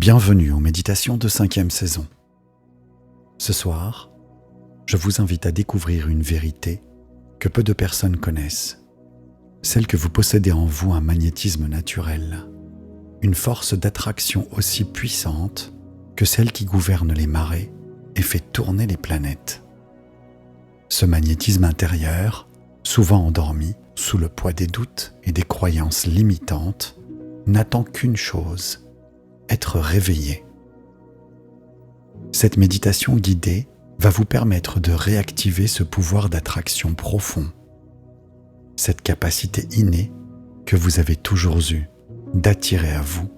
Bienvenue aux méditations de 5e saison. Ce soir, je vous invite à découvrir une vérité que peu de personnes connaissent, celle que vous possédez en vous un magnétisme naturel, une force d'attraction aussi puissante que celle qui gouverne les marées et fait tourner les planètes. Ce magnétisme intérieur, souvent endormi sous le poids des doutes et des croyances limitantes, n'attend qu'une chose: être réveillé. Cette méditation guidée va vous permettre de réactiver ce pouvoir d'attraction profond, cette capacité innée que vous avez toujours eue d'attirer à vous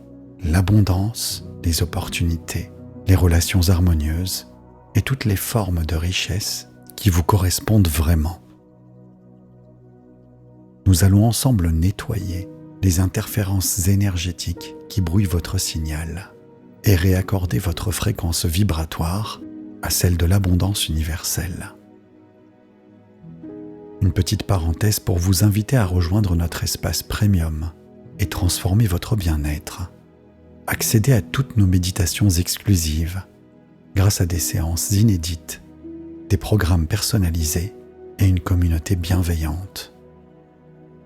l'abondance, les opportunités, les relations harmonieuses et toutes les formes de richesse qui vous correspondent vraiment. Nous allons ensemble nettoyer les interférences énergétiques qui brouillent votre signal et réaccorder votre fréquence vibratoire à celle de l'abondance universelle. Une petite parenthèse pour vous inviter à rejoindre notre espace premium et transformer votre bien-être. Accédez à toutes nos méditations exclusives grâce à des séances inédites, des programmes personnalisés et une communauté bienveillante.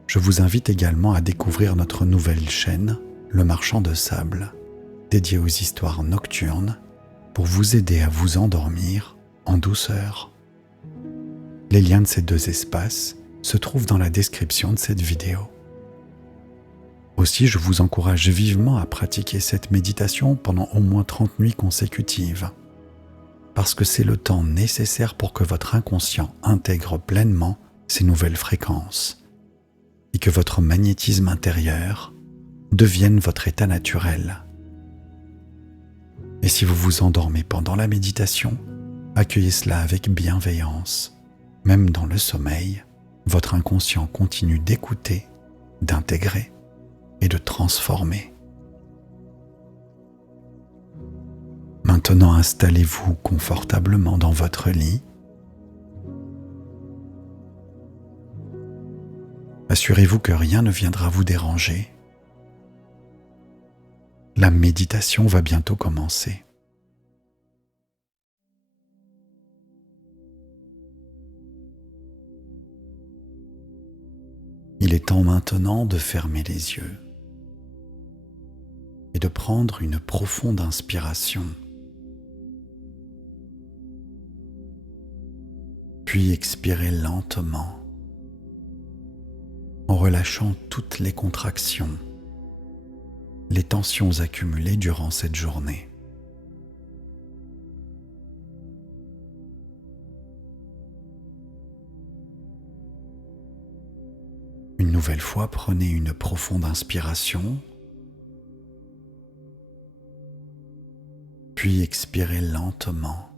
Je vous invite également à découvrir notre nouvelle chaîne, Le Marchand de Sable, dédiée aux histoires nocturnes pour vous aider à vous endormir en douceur. Les liens de ces deux espaces se trouvent dans la description de cette vidéo. Aussi, je vous encourage vivement à pratiquer cette méditation pendant au moins 30 nuits consécutives, parce que c'est le temps nécessaire pour que votre inconscient intègre pleinement ces nouvelles fréquences et que votre magnétisme intérieur devienne votre état naturel. Et si vous vous endormez pendant la méditation, accueillez cela avec bienveillance. Même dans le sommeil, votre inconscient continue d'écouter, d'intégrer et de transformer. Maintenant, installez-vous confortablement dans votre lit. Assurez-vous que rien ne viendra vous déranger. La méditation va bientôt commencer. Il est temps maintenant de fermer les yeux et de prendre une profonde inspiration, puis expirer lentement en relâchant toutes les contractions, les tensions accumulées durant cette journée. Une nouvelle fois, prenez une profonde inspiration, puis expirez lentement.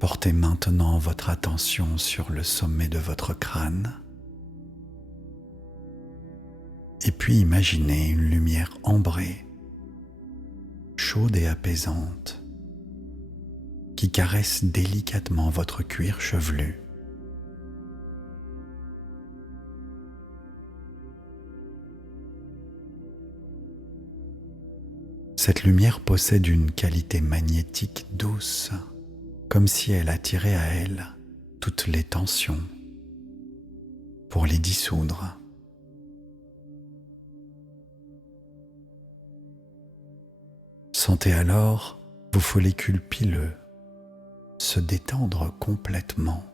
Portez maintenant votre attention sur le sommet de votre crâne et puis imaginez une lumière ambrée, chaude et apaisante, qui caresse délicatement votre cuir chevelu. Cette lumière possède une qualité magnétique douce, comme si elle attirait à elle toutes les tensions pour les dissoudre. Sentez alors vos follicules pileux se détendre complètement.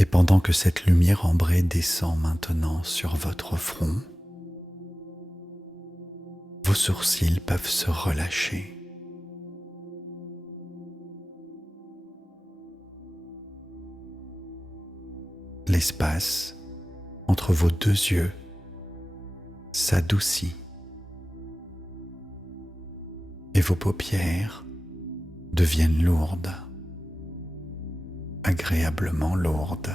Et pendant que cette lumière ambrée descend maintenant sur votre front, vos sourcils peuvent se relâcher. L'espace entre vos deux yeux s'adoucit et vos paupières deviennent lourdes, agréablement lourdes.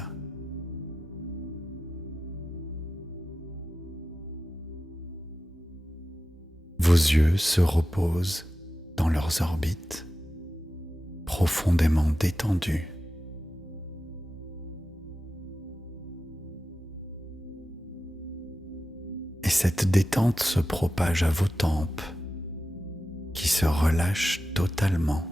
Vos yeux se reposent dans leurs orbites, profondément détendus. Et cette détente se propage à vos tempes, qui se relâchent totalement.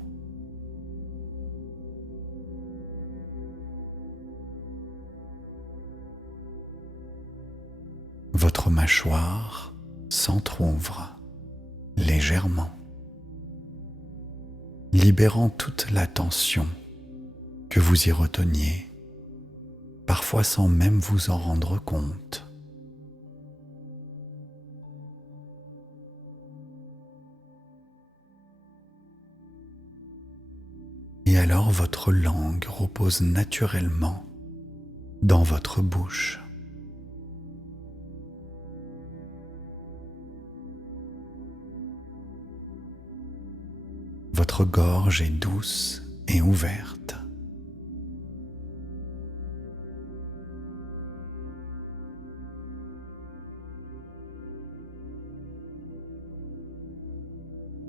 Votre mâchoire s'entr'ouvre légèrement, libérant toute la tension que vous y reteniez, parfois sans même vous en rendre compte. Et alors votre langue repose naturellement dans votre bouche. Votre gorge est douce et ouverte.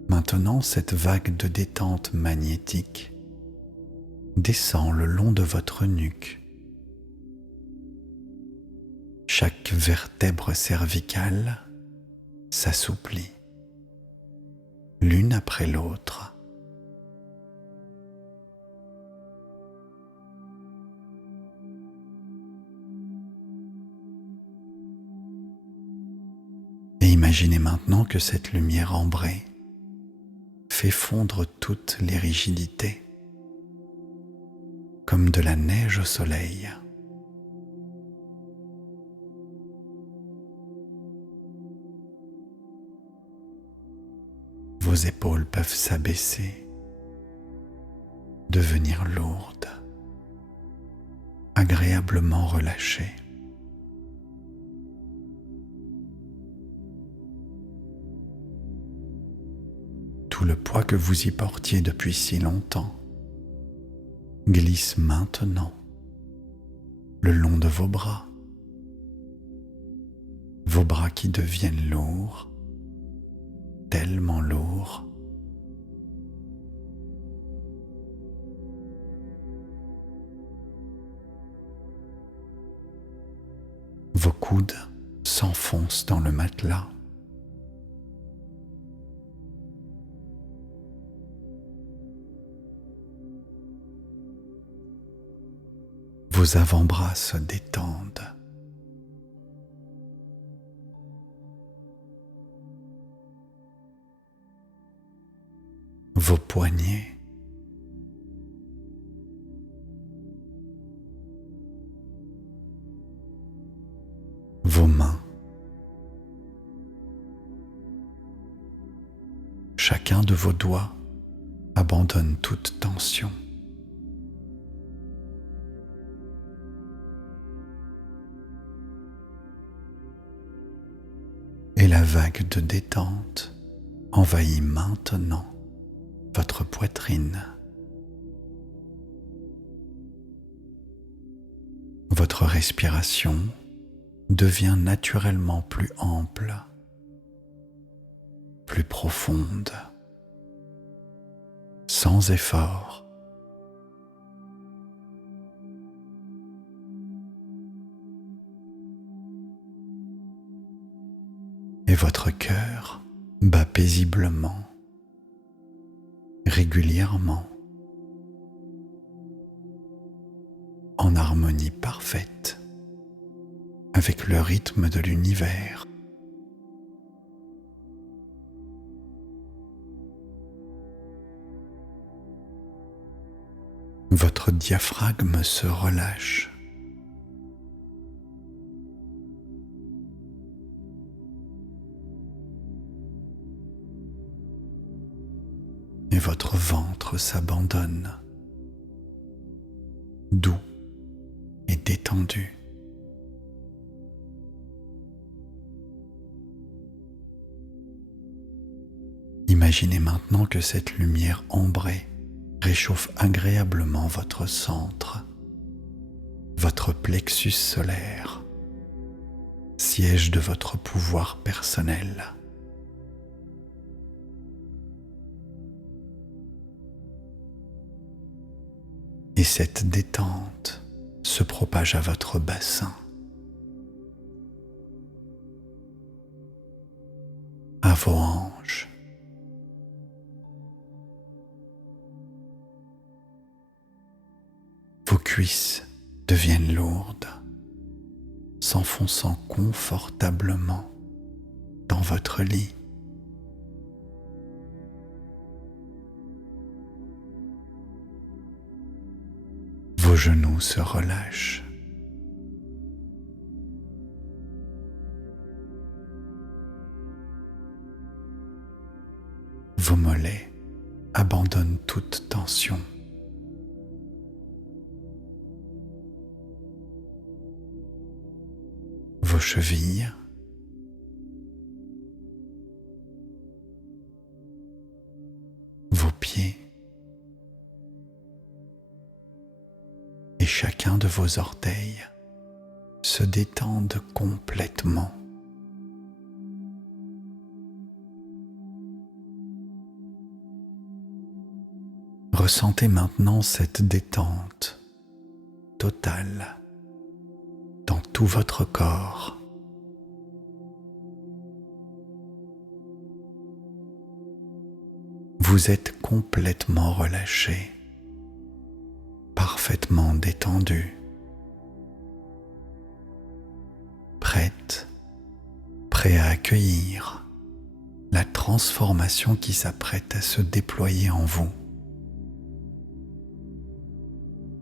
Maintenant, cette vague de détente magnétique descend le long de votre nuque. Chaque vertèbre cervicale s'assouplit, l'une après l'autre. Et imaginez maintenant que cette lumière ambrée fait fondre toutes les rigidités, comme de la neige au soleil. Vos épaules peuvent s'abaisser, devenir lourdes, agréablement relâchées. Tout le poids que vous y portiez depuis si longtemps glisse maintenant le long de vos bras qui deviennent lourds, tellement lourds. Vos coudes s'enfoncent dans le matelas. Vos avant-bras se détendent. Vos poignets, vos mains, chacun de vos doigts abandonne toute tension. Et la vague de détente envahit maintenant votre poitrine. Votre respiration devient naturellement plus ample, plus profonde, sans effort. Et votre cœur bat paisiblement, régulièrement, en harmonie parfaite avec le rythme de l'univers. Votre diaphragme se relâche. Et votre ventre s'abandonne, doux et détendu. Imaginez maintenant que cette lumière ambrée réchauffe agréablement votre centre, votre plexus solaire, siège de votre pouvoir personnel. cette détente se propage à votre bassin, à vos hanches, vos cuisses deviennent lourdes, s'enfonçant confortablement dans votre lit. Vos genoux se relâchent. Vos mollets abandonnent toute tension. Vos chevilles, vos pieds et chacun de vos orteils se détendent complètement. Ressentez maintenant cette détente totale dans tout votre corps. Vous êtes complètement relâché, parfaitement détendu, prêt à accueillir la transformation qui s'apprête à se déployer en vous.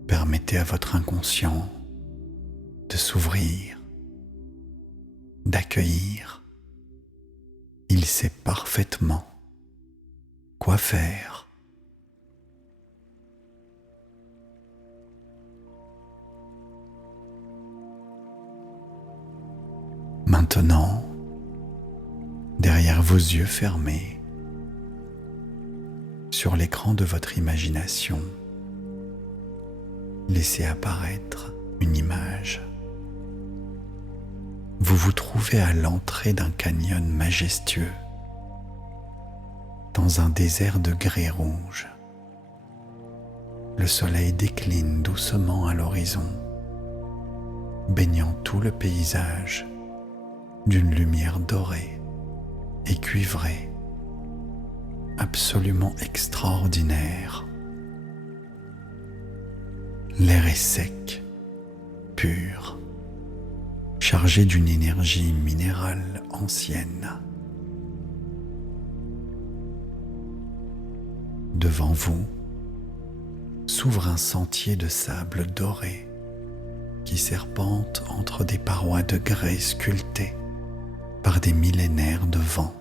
Permettez à votre inconscient de s'ouvrir, d'accueillir. Il sait parfaitement quoi faire. Maintenant, derrière vos yeux fermés, sur l'écran de votre imagination, laissez apparaître une image. Vous vous trouvez à l'entrée d'un canyon majestueux, dans un désert de grès rouge. Le soleil décline doucement à l'horizon, baignant tout le paysage d'une lumière dorée et cuivrée, absolument extraordinaire. L'air est sec, pur, chargé d'une énergie minérale ancienne. Devant vous s'ouvre un sentier de sable doré qui serpente entre des parois de grès sculptées par des millénaires de vent.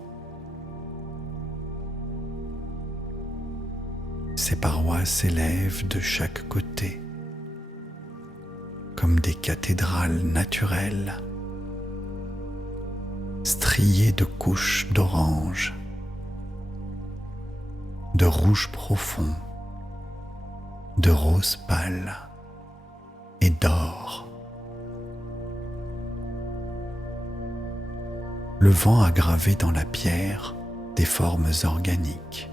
Ces parois s'élèvent de chaque côté comme des cathédrales naturelles, striées de couches d'orange, de rouge profond, de rose pâle et d'or. Le vent a gravé dans la pierre des formes organiques,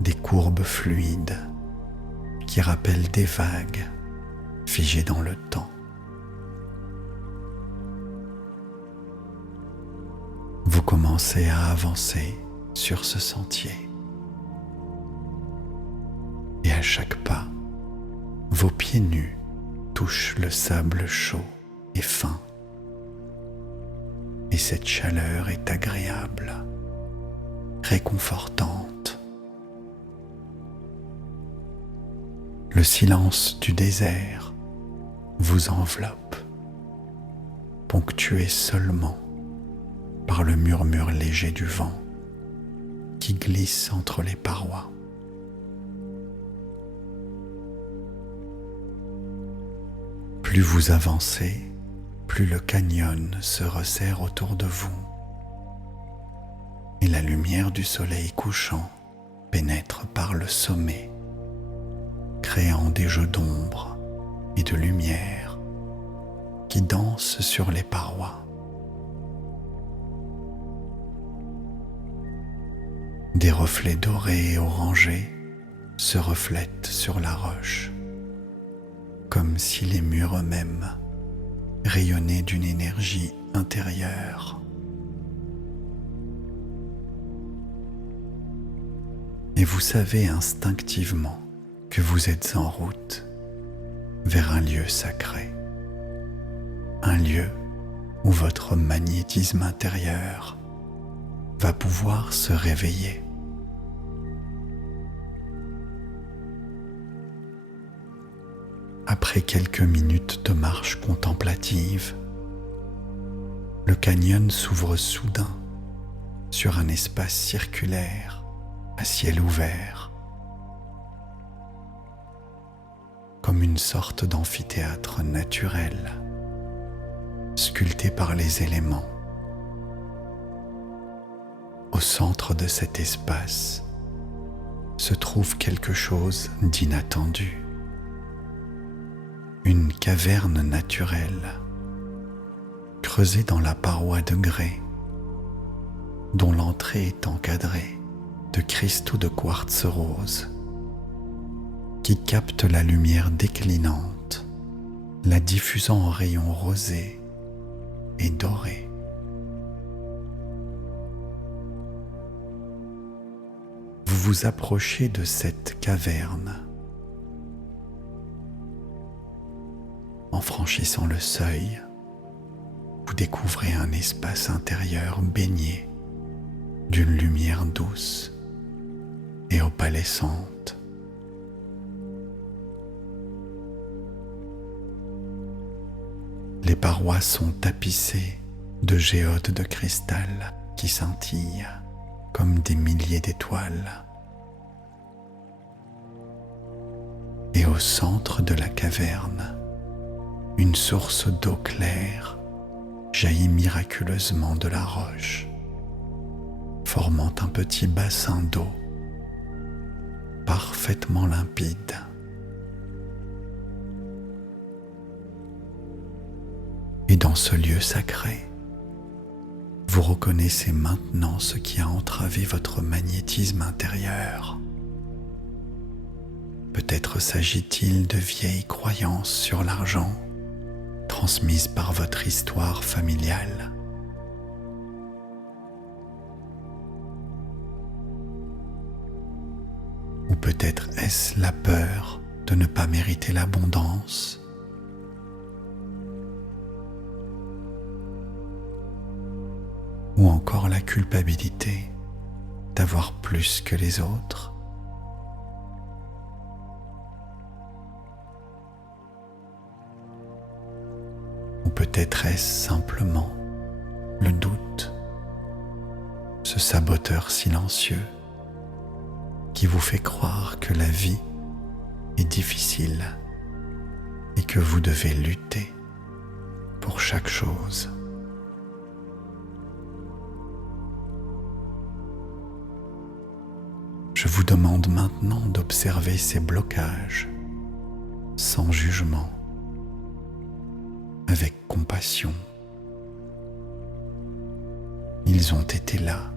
des courbes fluides qui rappellent des vagues figées dans le temps. Vous commencez à avancer sur ce sentier. Et à chaque pas, vos pieds nus touchent le sable chaud et fin. Et cette chaleur est agréable, réconfortante. Le silence du désert vous enveloppe, ponctué seulement par le murmure léger du vent qui glisse entre les parois. Plus vous avancez, plus le canyon se resserre autour de vous et la lumière du soleil couchant pénètre par le sommet, créant des jeux d'ombre et de lumière qui dansent sur les parois. Des reflets dorés et orangés se reflètent sur la roche, comme si les murs eux-mêmes rayonnaient d'une énergie intérieure. Et vous savez instinctivement que vous êtes en route vers un lieu sacré, un lieu où votre magnétisme intérieur va pouvoir se réveiller. Après quelques minutes de marche contemplative, le canyon s'ouvre soudain sur un espace circulaire à ciel ouvert, comme une sorte d'amphithéâtre naturel, sculpté par les éléments. Au centre de cet espace se trouve quelque chose d'inattendu. Une caverne naturelle, creusée dans la paroi de grès, dont l'entrée est encadrée de cristaux de quartz rose qui captent la lumière déclinante, la diffusant en rayons rosés et dorés. Vous vous approchez de cette caverne. En franchissant le seuil, vous découvrez un espace intérieur baigné d'une lumière douce et opalescente. Les parois sont tapissées de géodes de cristal qui scintillent comme des milliers d'étoiles. Et au centre de la caverne, une source d'eau claire jaillit miraculeusement de la roche, formant un petit bassin d'eau parfaitement limpide. Et dans ce lieu sacré, vous reconnaissez maintenant ce qui a entravé votre magnétisme intérieur. Peut-être s'agit-il de vieilles croyances sur l'argent, transmises par votre histoire familiale. Ou peut-être est-ce la peur de ne pas mériter l'abondance, ou encore la culpabilité d'avoir plus que les autres. Ou peut-être est-ce simplement le doute, ce saboteur silencieux qui vous fait croire que la vie est difficile et que vous devez lutter pour chaque chose. Je vous demande maintenant d'observer ces blocages sans jugement, avec compassion. Ils ont été là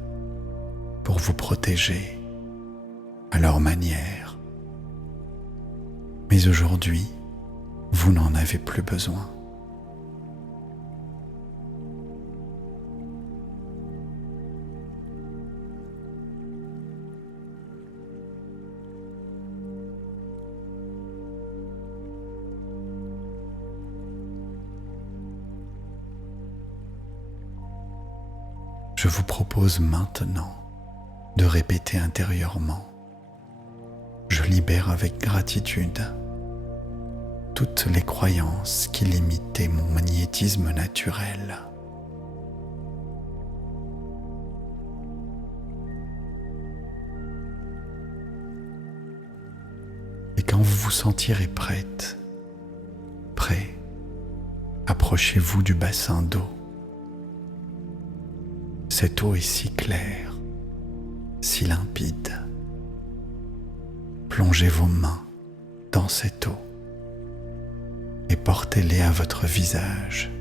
pour vous protéger à leur manière. Mais aujourd'hui, vous n'en avez plus besoin. Je vous propose maintenant de répéter intérieurement: je libère avec gratitude toutes les croyances qui limitaient mon magnétisme naturel. Et quand vous vous sentirez prêt, approchez-vous du bassin d'eau. Cette eau est si claire, si limpide. Plongez vos mains dans cette eau et portez-les à votre visage.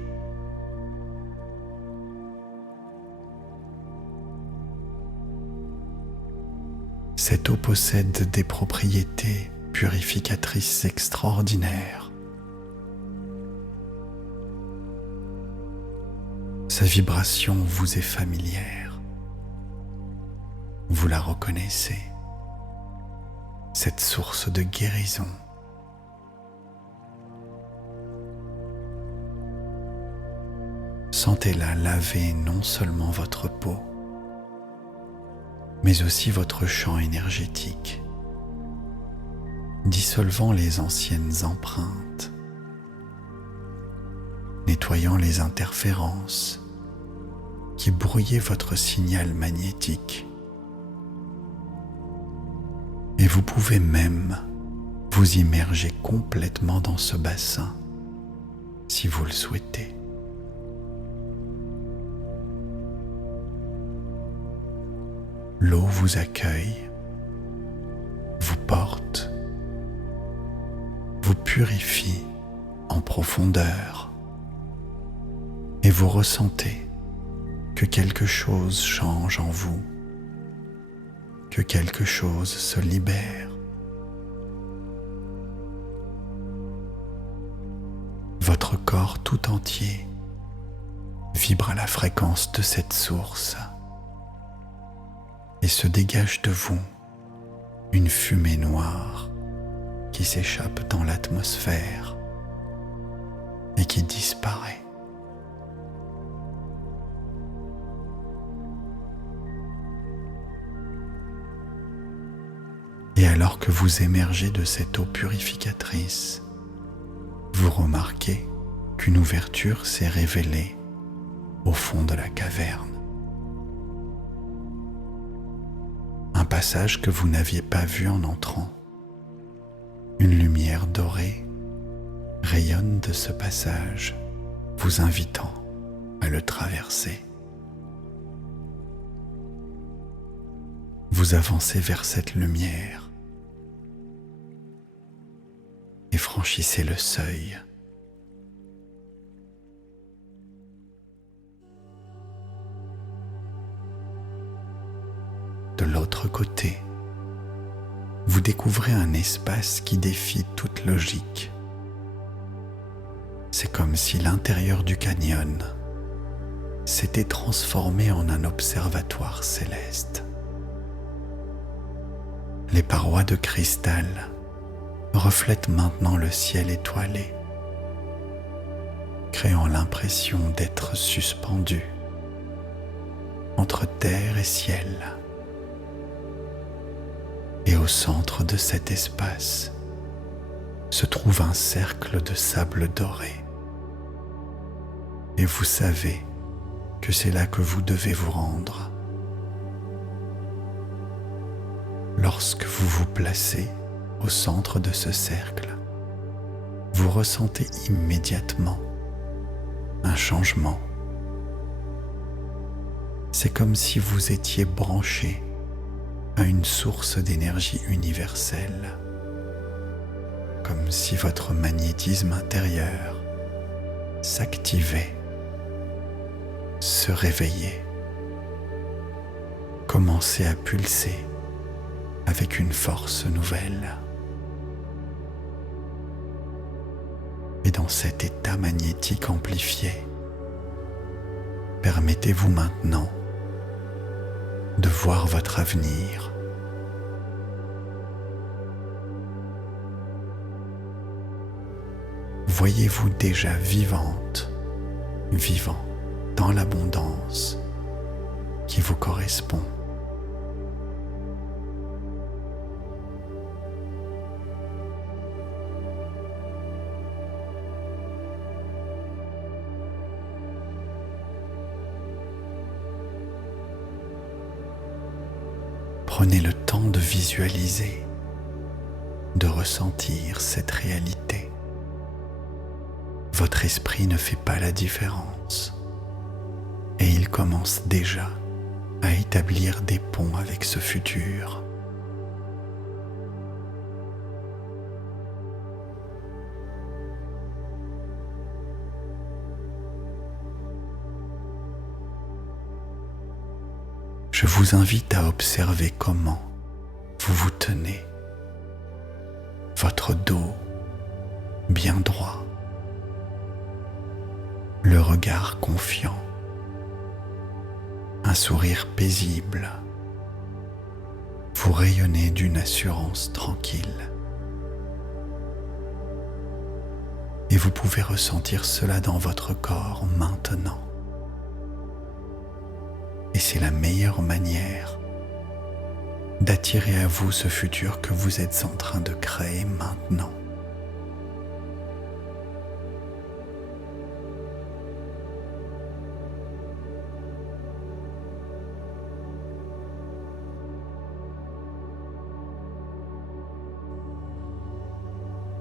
Cette eau possède des propriétés purificatrices extraordinaires Sa vibration vous est familière. Vous la reconnaissez, cette source de guérison. Sentez-la laver non seulement votre peau, mais aussi votre champ énergétique, dissolvant les anciennes empreintes, nettoyant les interférences qui brouillaient votre signal magnétique. Et vous pouvez même vous immerger complètement dans ce bassin si vous le souhaitez. L'eau vous accueille, vous porte, vous purifie en profondeur et vous ressentez que quelque chose change en vous, que quelque chose se libère. Votre corps tout entier vibre à la fréquence de cette source et se dégage de vous une fumée noire qui s'échappe dans l'atmosphère et qui disparaît. Et alors que vous émergez de cette eau purificatrice, vous remarquez qu'une ouverture s'est révélée au fond de la caverne. Un passage que vous n'aviez pas vu en entrant. Une lumière dorée rayonne de ce passage, vous invitant à le traverser. Vous avancez vers cette lumière et franchissez le seuil. De l'autre côté, vous découvrez un espace qui défie toute logique. C'est comme si l'intérieur du canyon s'était transformé en un observatoire céleste. Les parois de cristal reflètent maintenant le ciel étoilé, créant l'impression d'être suspendu entre terre et ciel. Et au centre de cet espace se trouve un cercle de sable doré. Et vous savez que c'est là que vous devez vous rendre. Lorsque vous vous placez au centre de ce cercle, vous ressentez immédiatement un changement. C'est comme si vous étiez branché à une source d'énergie universelle, comme si votre magnétisme intérieur s'activait, se réveillait, commençait à pulser avec une force nouvelle. Et dans cet état magnétique amplifié, permettez-vous maintenant de voir votre avenir. Voyez-vous déjà vivante, vivant dans l'abondance qui vous correspond. Prenez le temps de visualiser, de ressentir cette réalité. Votre esprit ne fait pas la différence et il commence déjà à établir des ponts avec ce futur. Je vous invite à observer comment vous vous tenez, votre dos bien droit, le regard confiant un sourire paisible. Vous rayonnez d'une assurance tranquille. Et vous pouvez ressentir cela dans votre corps maintenant. Et c'est la meilleure manière d'attirer à vous ce futur que vous êtes en train de créer maintenant.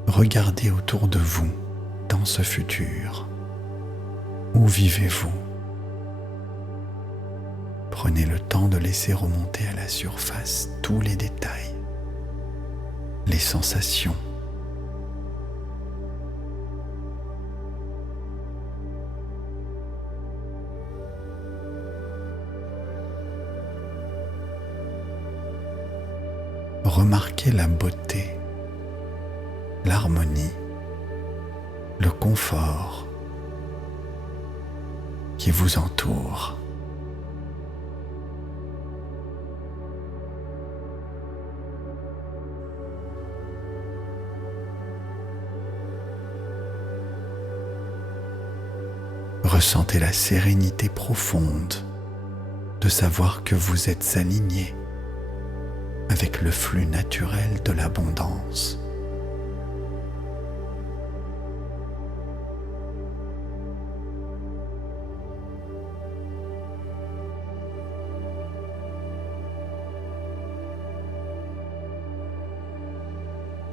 Regardez autour de vous dans ce futur. Où vivez-vous ? Prenez le temps de laisser remonter à la surface tous les détails, les sensations. Remarquez la beauté, l'harmonie, le confort qui vous entoure. Ressentez la sérénité profonde de savoir que vous êtes aligné avec le flux naturel de l'abondance.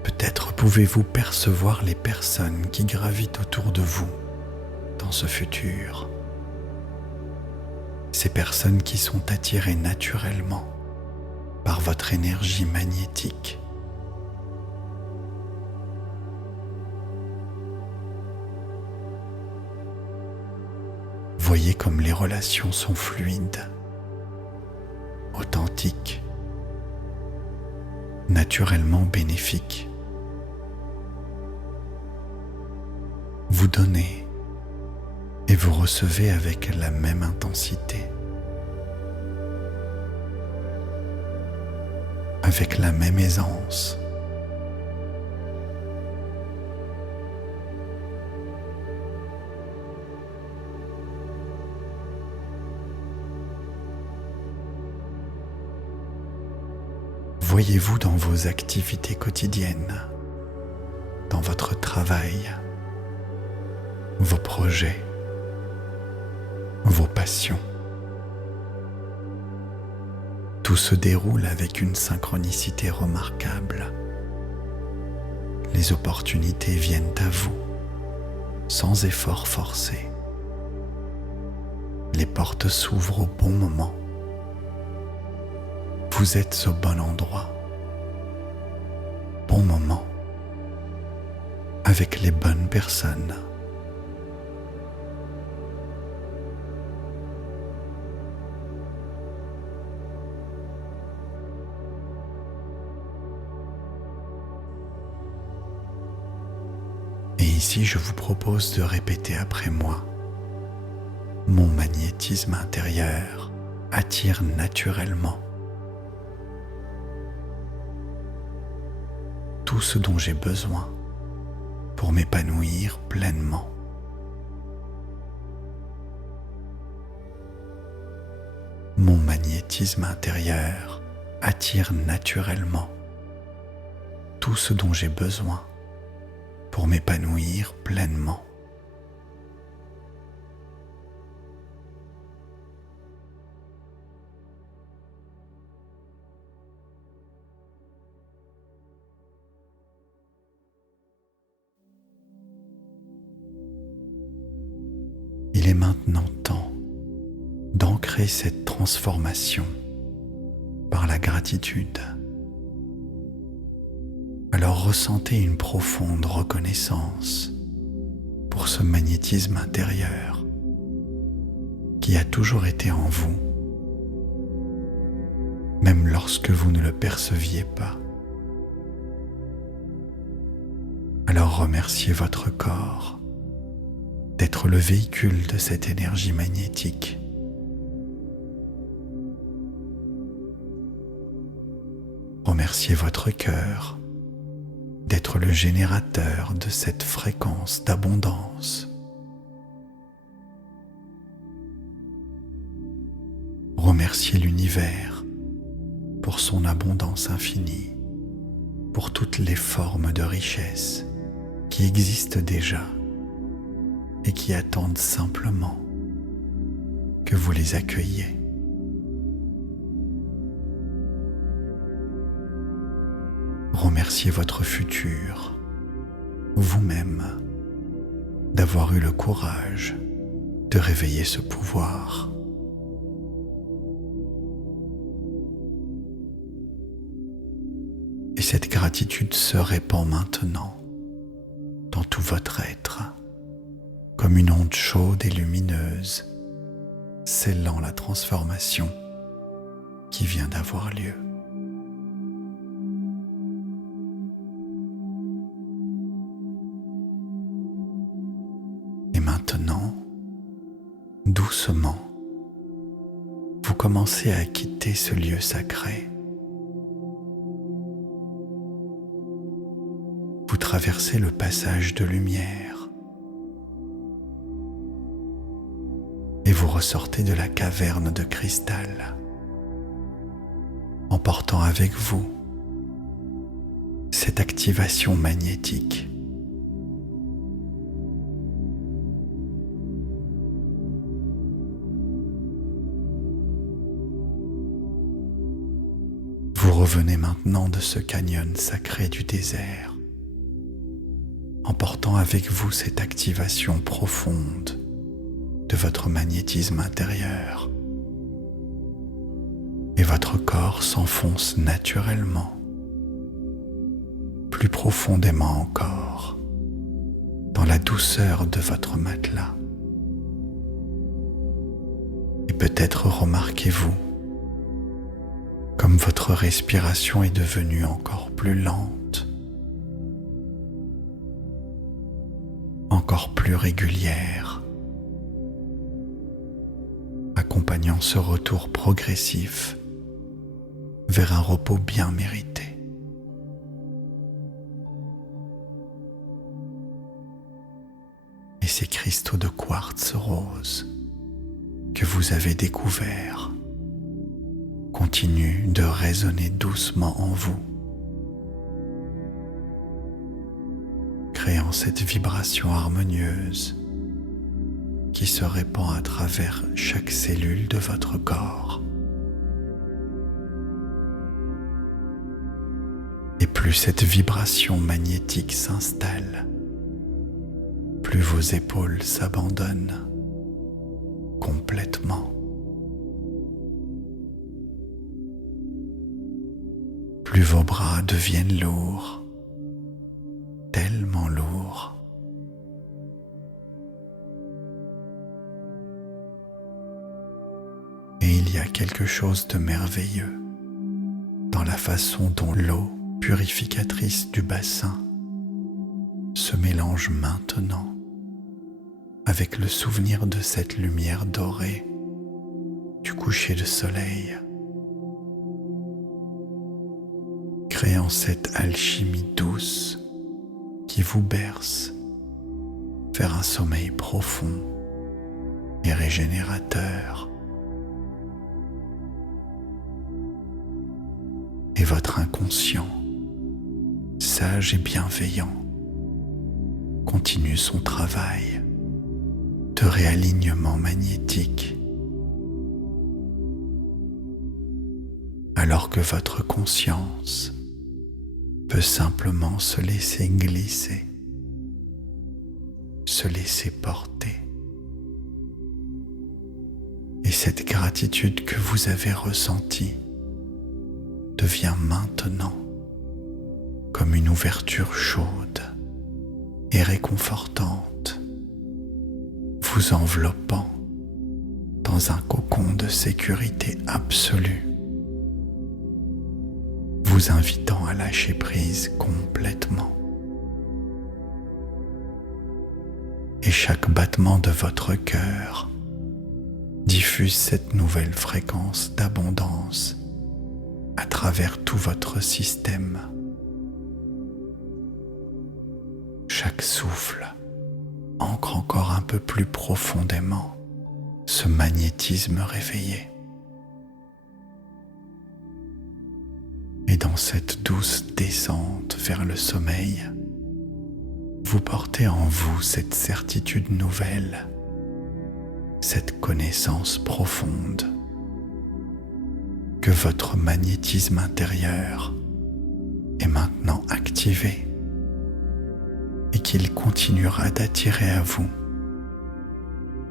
Peut-être pouvez-vous percevoir les personnes qui gravitent autour de vous dans ce futur. Ces personnes qui sont attirées naturellement par votre énergie magnétique. Voyez comme les relations sont fluides, authentiques, naturellement bénéfiques. Vous donnez et vous recevez avec la même intensité, avec la même aisance. Voyez-vous dans vos activités quotidiennes, dans votre travail, vos projets, vos passions. Tout se déroule avec une synchronicité remarquable. Les opportunités viennent à vous, sans effort forcé. Les portes s'ouvrent au bon moment. Vous êtes au bon endroit, bon moment, avec les bonnes personnes. Et ici, je vous propose de répéter après moi. Mon magnétisme intérieur attire naturellement tout ce dont j'ai besoin pour m'épanouir pleinement. Mon magnétisme intérieur attire naturellement tout ce dont j'ai besoin pour m'épanouir pleinement. Il est maintenant temps d'ancrer cette transformation par la gratitude. Alors ressentez une profonde reconnaissance pour ce magnétisme intérieur qui a toujours été en vous, même lorsque vous ne le perceviez pas. Alors remerciez votre corps d'être le véhicule de cette énergie magnétique Remerciez votre cœur d'être le générateur de cette fréquence d'abondance. Remerciez l'univers pour son abondance infinie, pour toutes les formes de richesse qui existent déjà et qui attendent simplement que vous les accueilliez. Remerciez votre futur, vous-même, d'avoir eu le courage de réveiller ce pouvoir. Et cette gratitude se répand maintenant dans tout votre être, comme une onde chaude et lumineuse, scellant la transformation qui vient d'avoir lieu. Et maintenant, doucement, vous commencez à quitter ce lieu sacré. Vous traversez le passage de lumière et vous ressortez de la caverne de cristal, emportant avec vous cette activation magnétique. Vous revenez maintenant de ce canyon sacré du désert, emportant avec vous cette activation profonde de votre magnétisme intérieur. Et votre corps s'enfonce naturellement, plus profondément encore, dans la douceur de votre matelas. Et peut-être remarquez-vous comme votre respiration est devenue encore plus lente, encore plus régulière, accompagnant ce retour progressif vers un repos bien mérité. Et ces cristaux de quartz rose que vous avez découverts continuent de résonner doucement en vous, créant cette vibration harmonieuse qui se répand à travers chaque cellule de votre corps. Et plus cette vibration magnétique s'installe, plus vos épaules s'abandonnent complètement. Plus vos bras deviennent lourds, tellement lourds. Et il y a quelque chose de merveilleux dans la façon dont l'eau purificatrice du bassin se mélange maintenant avec le souvenir de cette lumière dorée du coucher de soleil, créant cette alchimie douce qui vous berce vers un sommeil profond et régénérateur. Et votre inconscient, sage et bienveillant, continue son travail de réalignement magnétique, alors que votre conscience peut simplement se laisser glisser, se laisser porter. Et cette gratitude que vous avez ressentie devient maintenant comme une ouverture chaude et réconfortante, vous enveloppant dans un cocon de sécurité absolue, vous invitant à lâcher prise complètement. Et chaque battement de votre cœur diffuse cette nouvelle fréquence d'abondance à travers tout votre système. Chaque souffle ancre encore un peu plus profondément ce magnétisme réveillé. Et dans cette douce descente vers le sommeil, vous portez en vous cette certitude nouvelle, cette connaissance profonde que votre magnétisme intérieur est maintenant activé et qu'il continuera d'attirer à vous,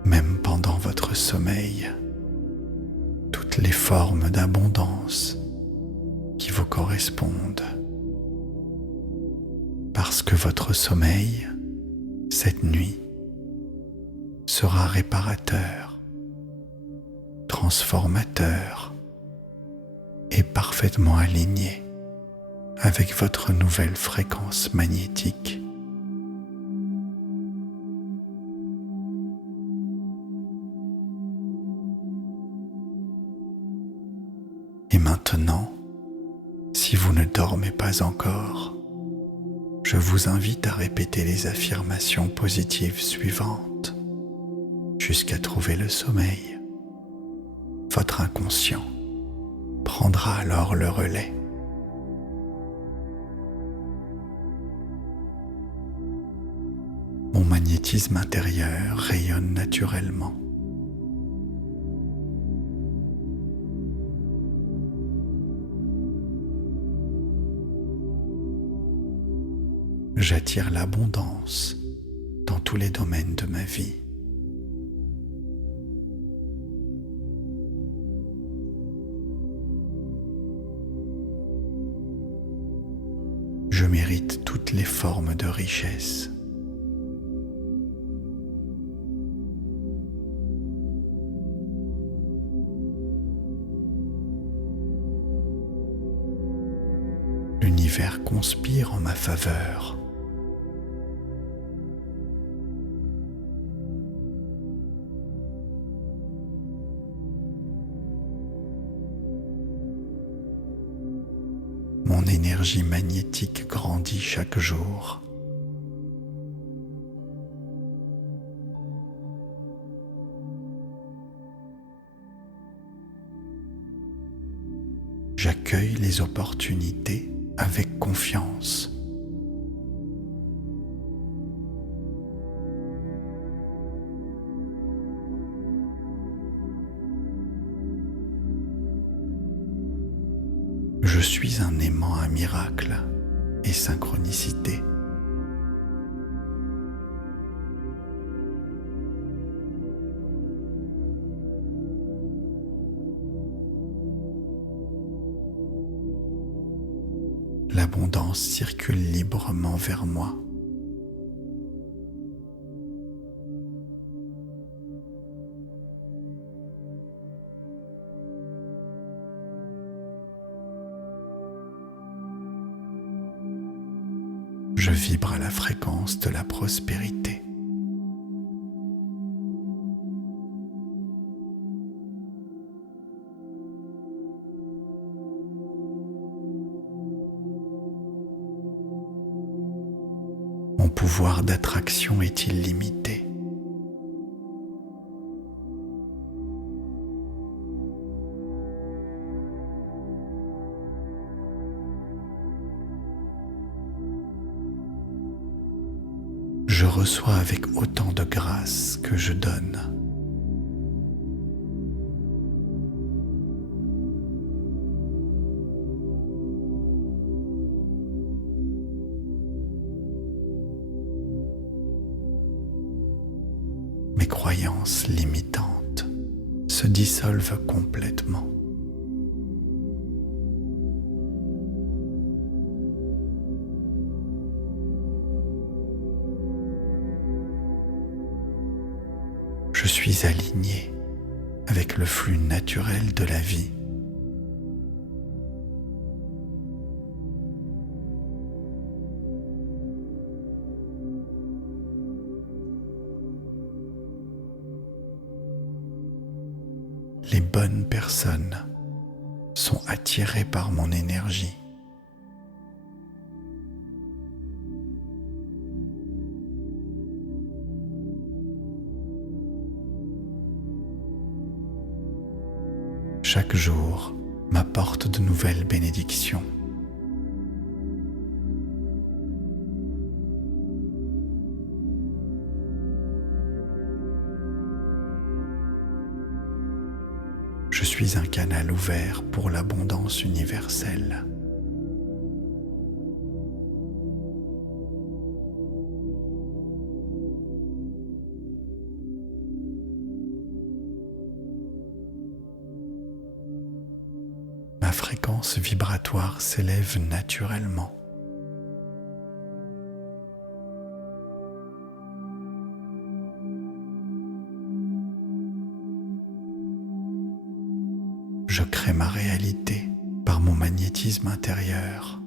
même pendant votre sommeil, toutes les formes d'abondance qui vous correspondent. Parce que votre sommeil, cette nuit, sera réparateur, transformateur et parfaitement aligné avec votre nouvelle fréquence magnétique. Et maintenant, si vous ne dormez pas encore, je vous invite à répéter les affirmations positives suivantes jusqu'à trouver le sommeil. Votre inconscient prendra alors le relais. Mon magnétisme intérieur rayonne naturellement. J'attire l'abondance dans tous les domaines de ma vie. Je mérite toutes les formes de richesse. L'univers conspire en ma faveur. Mon énergie magnétique grandit chaque jour. J'accueille les opportunités avec confiance. Je suis un aimant à miracles et synchronicité. L'abondance circule librement vers moi. Je vibre à la fréquence de la prospérité. Mon pouvoir d'attraction est illimité. Je reçois avec autant de grâce que je donne. Mes croyances limitantes se dissolvent complètement. Je suis aligné avec le flux naturel de la vie. Les bonnes personnes sont attirés par mon énergie. Chaque jour m'apporte de nouvelles bénédictions. Je suis un canal ouvert pour l'abondance universelle. Ma fréquence vibratoire s'élève naturellement. Je crée ma réalité par mon magnétisme intérieur.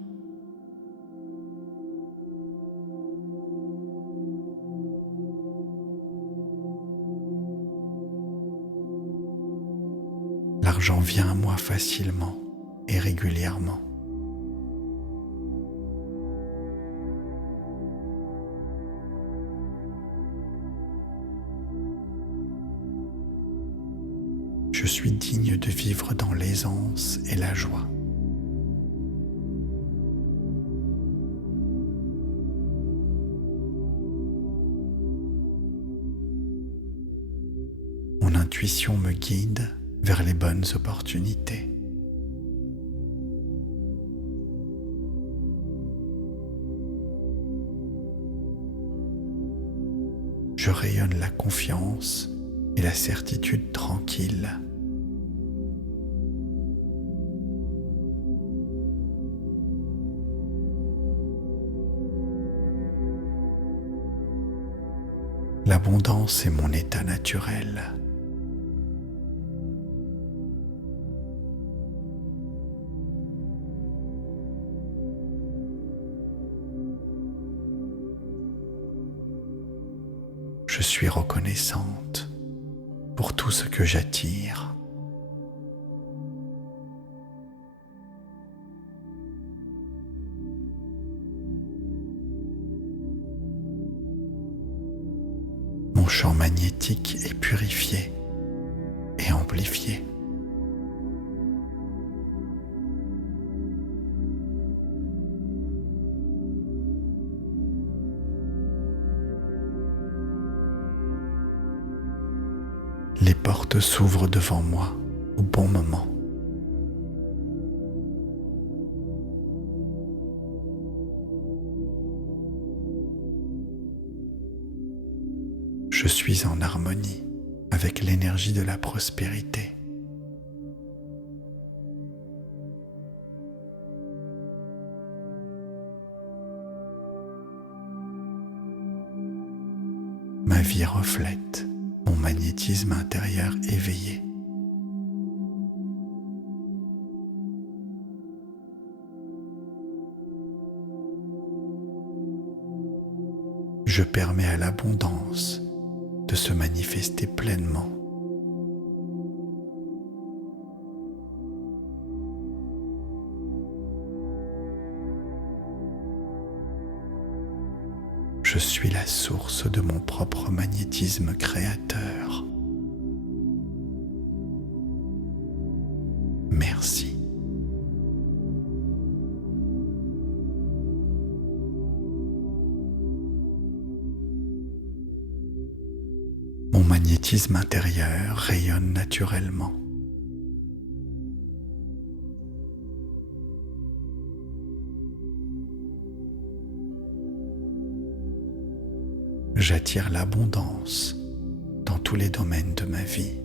L'argent vient à moi facilement et régulièrement. Je suis digne de vivre dans l'aisance et la joie. Mon intuition me guide vers les bonnes opportunités. Je rayonne la confiance et la certitude tranquille. L'abondance est mon état naturel. Je suis reconnaissante pour tout ce que j'attire. Mon champ magnétique est purifié et amplifié. Les portes s'ouvrent devant moi au bon moment. Je suis en harmonie avec l'énergie de la prospérité. Ma vie reflète mon magnétisme intérieur éveillé. Je permets à l'abondance de se manifester pleinement. Je suis la source de mon propre magnétisme créateur. Merci. Mon magnétisme intérieur rayonne naturellement. J'attire l'abondance dans tous les domaines de ma vie.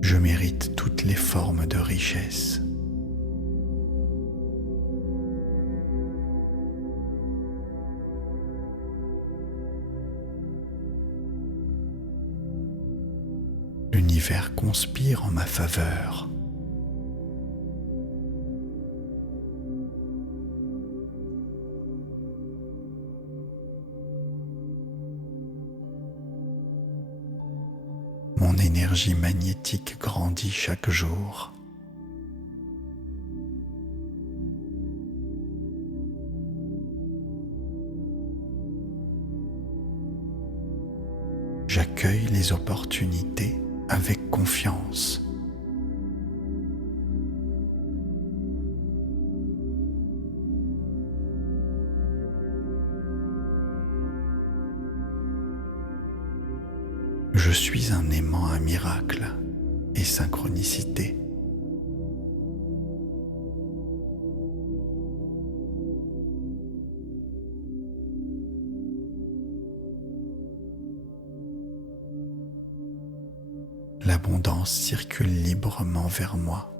Je mérite toutes les formes de richesse. L'univers conspire en ma faveur. Mon énergie magnétique grandit chaque jour. J'accueille les opportunités avec confiance. Je suis un aimant à miracles et synchronicité. L'abondance circule librement vers moi.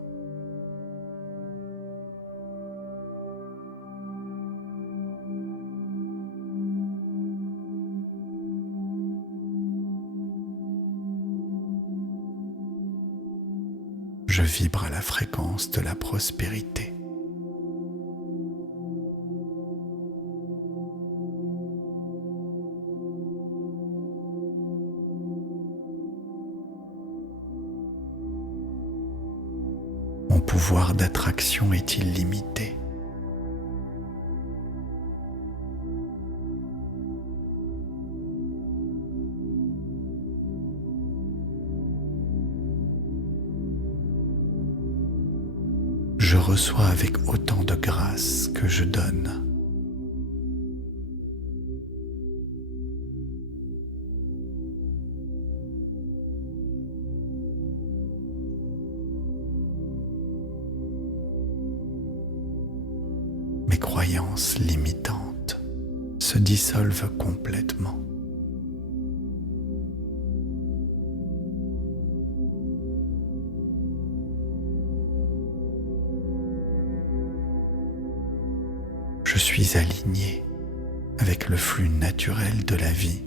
Je vibre à la fréquence de la prospérité. Mon pouvoir d'attraction est illimité. Je reçois avec autant de grâce que je donne. Mes croyances limitantes se dissolvent complètement. Je suis aligné avec le flux naturel de la vie.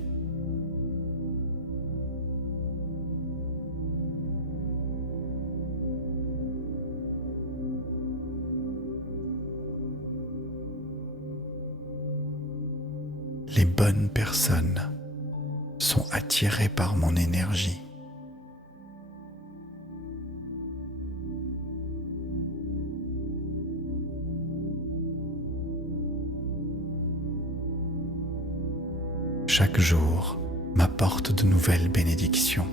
Les bonnes personnes sont attirées par mon énergie. Chaque jour m'apporte de nouvelles bénédictions.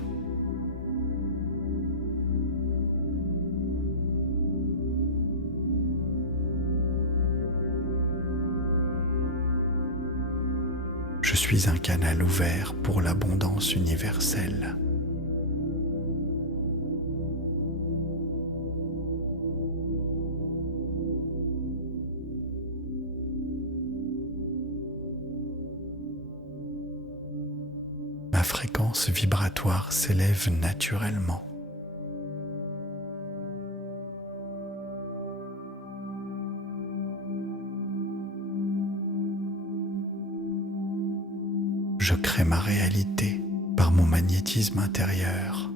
Je suis un canal ouvert pour l'abondance universelle. Ma fréquence vibratoire s'élève naturellement. Je crée ma réalité par mon magnétisme intérieur.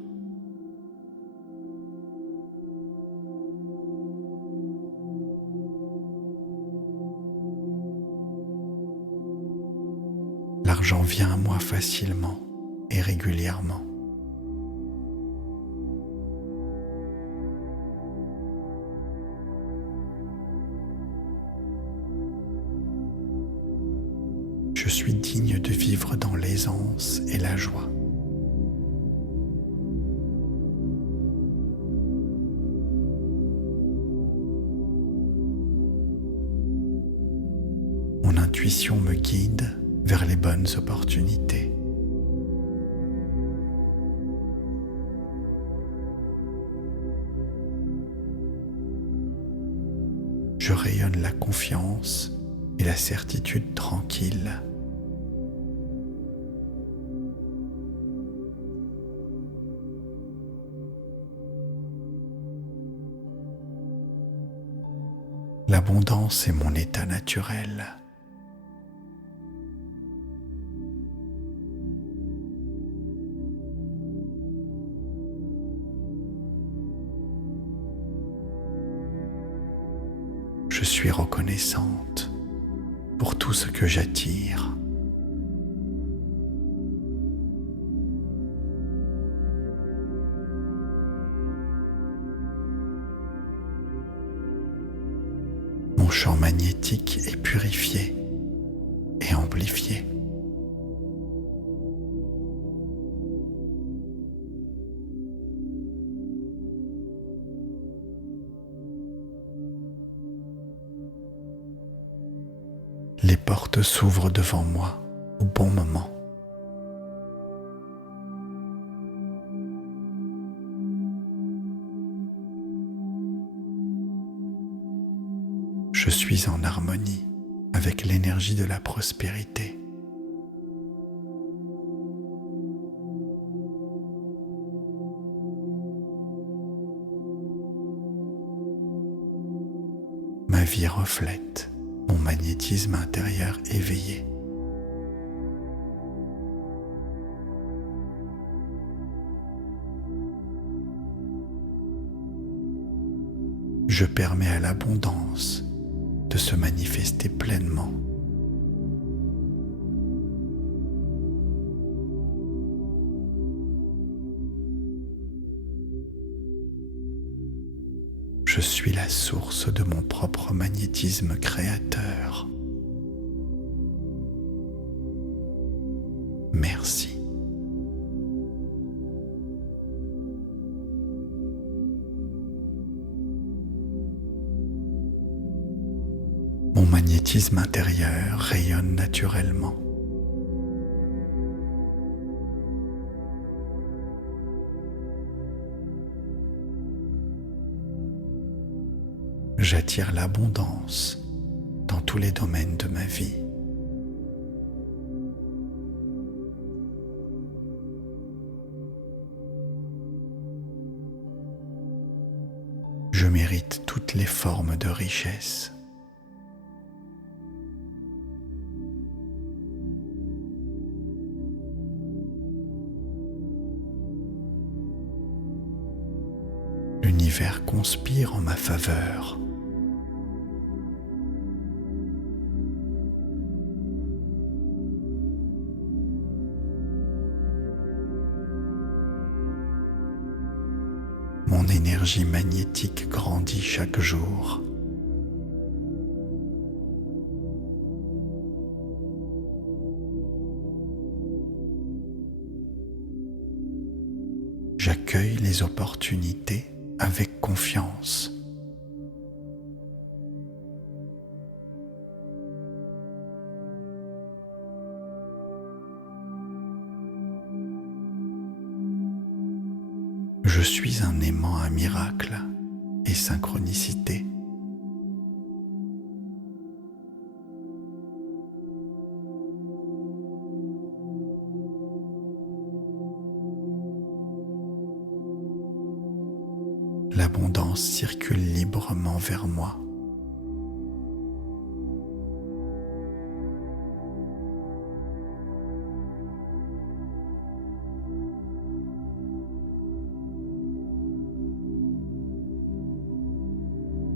L'argent vient à moi facilement et régulièrement. Je suis digne de vivre dans l'aisance et la joie. Mon intuition me guide vers les bonnes opportunités. Je rayonne la confiance et la certitude tranquille. L'abondance est mon état naturel. Je suis reconnaissante pour tout ce que j'attire. champ magnétique est purifié et amplifié. Les portes s'ouvrent devant moi au bon moment. Je suis en harmonie avec l'énergie de la prospérité. Ma vie reflète mon magnétisme intérieur éveillé. Je permets à l'abondance de se manifester pleinement. Je suis la source de mon propre magnétisme créateur. Merci. Mon magnétisme intérieur rayonne naturellement. J'attire l'abondance dans tous les domaines de ma vie. Je mérite toutes les formes de richesse. L'univers conspire en ma faveur. Mon énergie magnétique grandit chaque jour. J'accueille les opportunités avec confiance. Je suis un aimant à miracles et synchronicité. L'abondance circule librement vers moi.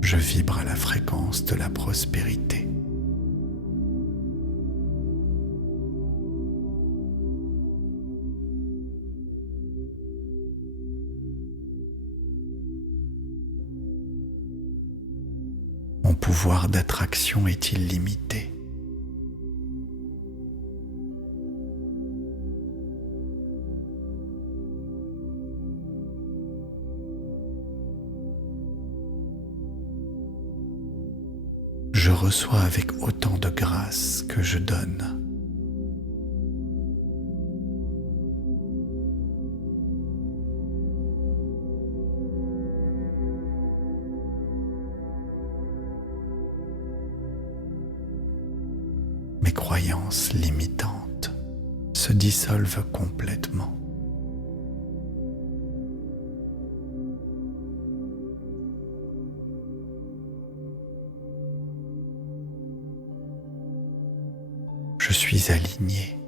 Je vibre à la fréquence de la prospérité. Mon pouvoir d'attraction est illimité. Je reçois avec autant de grâce que je donne. Mes croyances limitantes se dissolvent complètement. Je suis aligné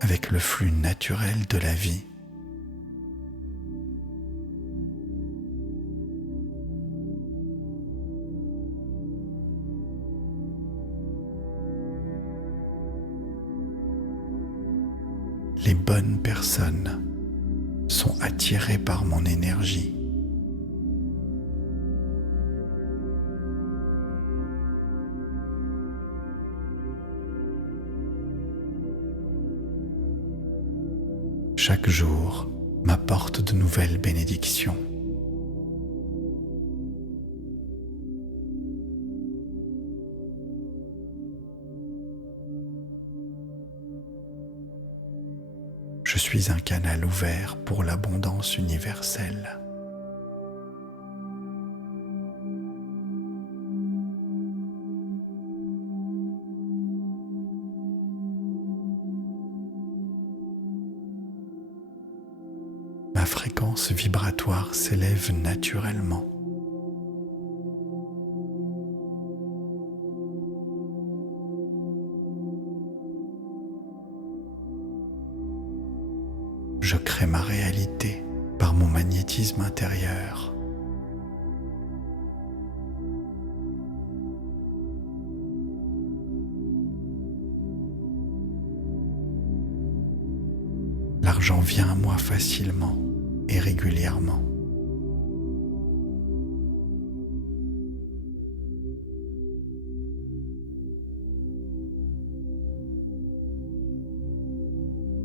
avec le flux naturel de la vie. Les bonnes personnes sont attirées par mon énergie. chaque jour m'apporte de nouvelles bénédictions. Je suis un canal ouvert pour l'abondance universelle. Ma fréquence vibratoire s'élève naturellement. Je crée ma réalité par mon magnétisme intérieur. L'argent vient à moi facilement et régulièrement.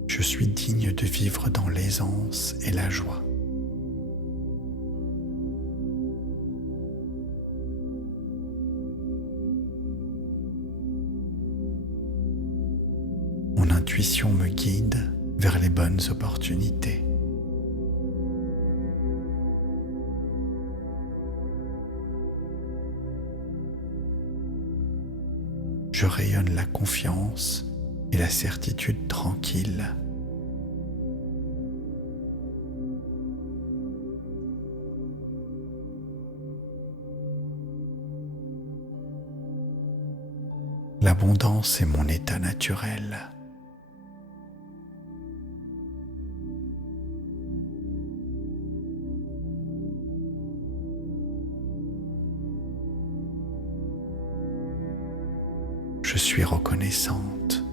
Je suis digne de vivre dans l'aisance et la joie. Mon intuition me guide vers les bonnes opportunités. Je rayonne la confiance et la certitude tranquille. L'abondance est mon état naturel. Je suis reconnaissante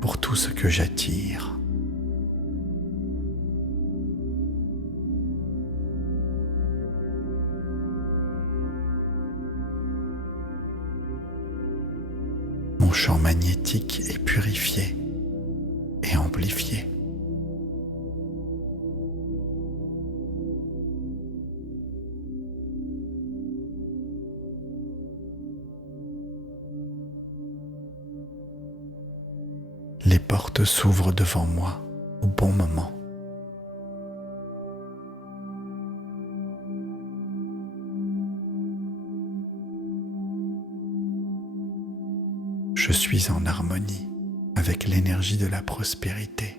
pour tout ce que j'attire. Mon champ magnétique est purifié et amplifié. Les portes s'ouvrent devant moi au bon moment. Je suis en harmonie avec l'énergie de la prospérité.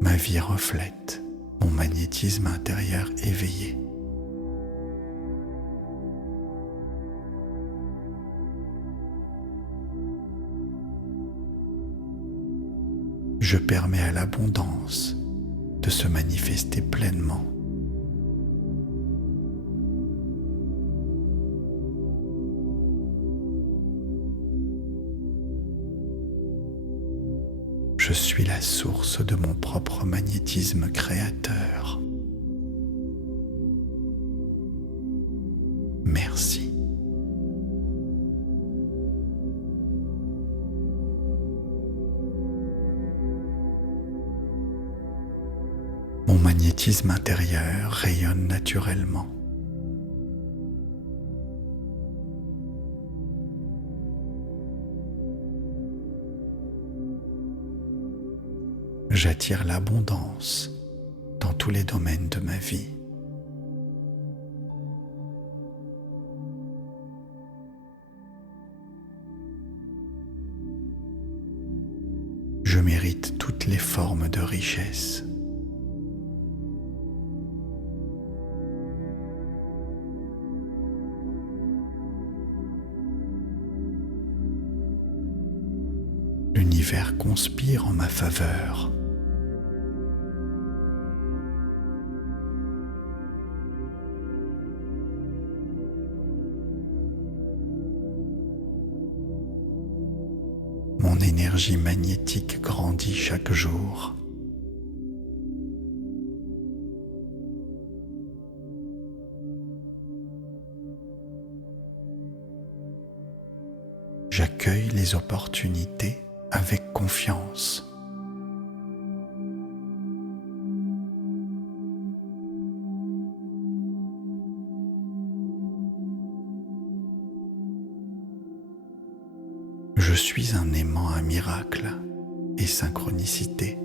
Ma vie reflète mon magnétisme intérieur éveillé. Je permets à l'abondance de se manifester pleinement. Je suis la source de mon propre magnétisme créateur. Merci. Mon magnétisme intérieur rayonne naturellement. J'attire l'abondance dans tous les domaines de ma vie. Je mérite toutes les formes de richesse. L'univers conspire en ma faveur. Mon énergie magnétique grandit chaque jour. J'accueille les opportunités avec confiance. Je suis un aimant à miracles et synchronicité.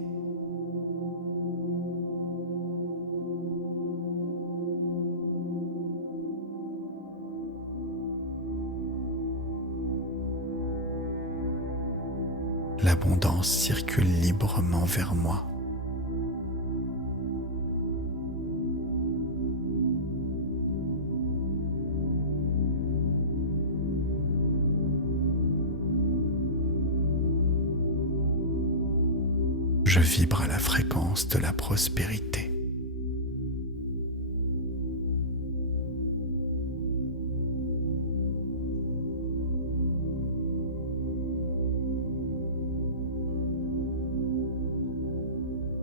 L'abondance circule librement vers moi. Je vibre à la fréquence de la prospérité.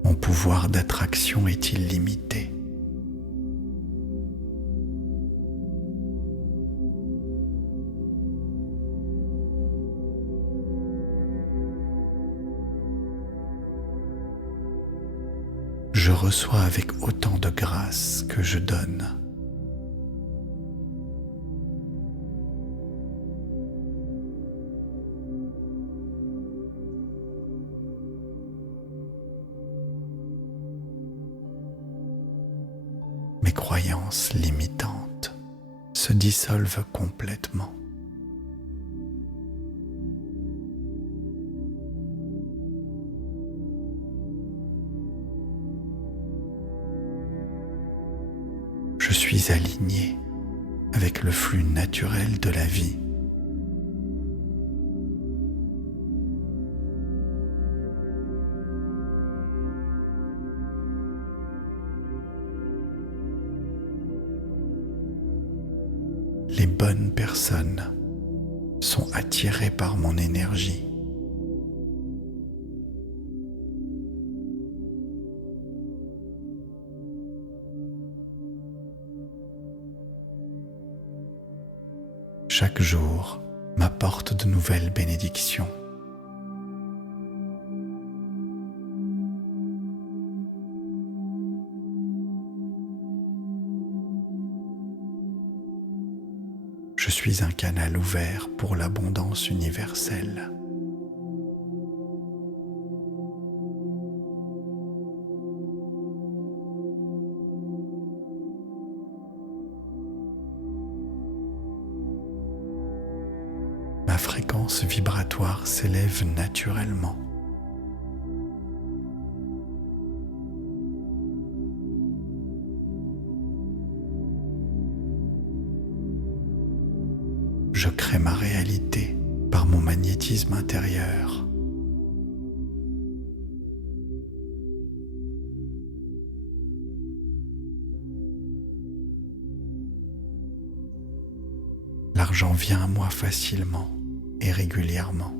Mon pouvoir d'attraction est illimité. Je reçois avec autant de grâce que je donne. Mes croyances limitantes se dissolvent complètement. Je suis aligné avec le flux naturel de la vie. Les bonnes personnes sont attirées par mon énergie. Chaque jour m'apporte de nouvelles bénédictions. Je suis un canal ouvert pour l'abondance universelle. Ma fréquence vibratoire s'élève naturellement. Je crée ma réalité par mon magnétisme intérieur. L'argent vient à moi facilement et régulièrement.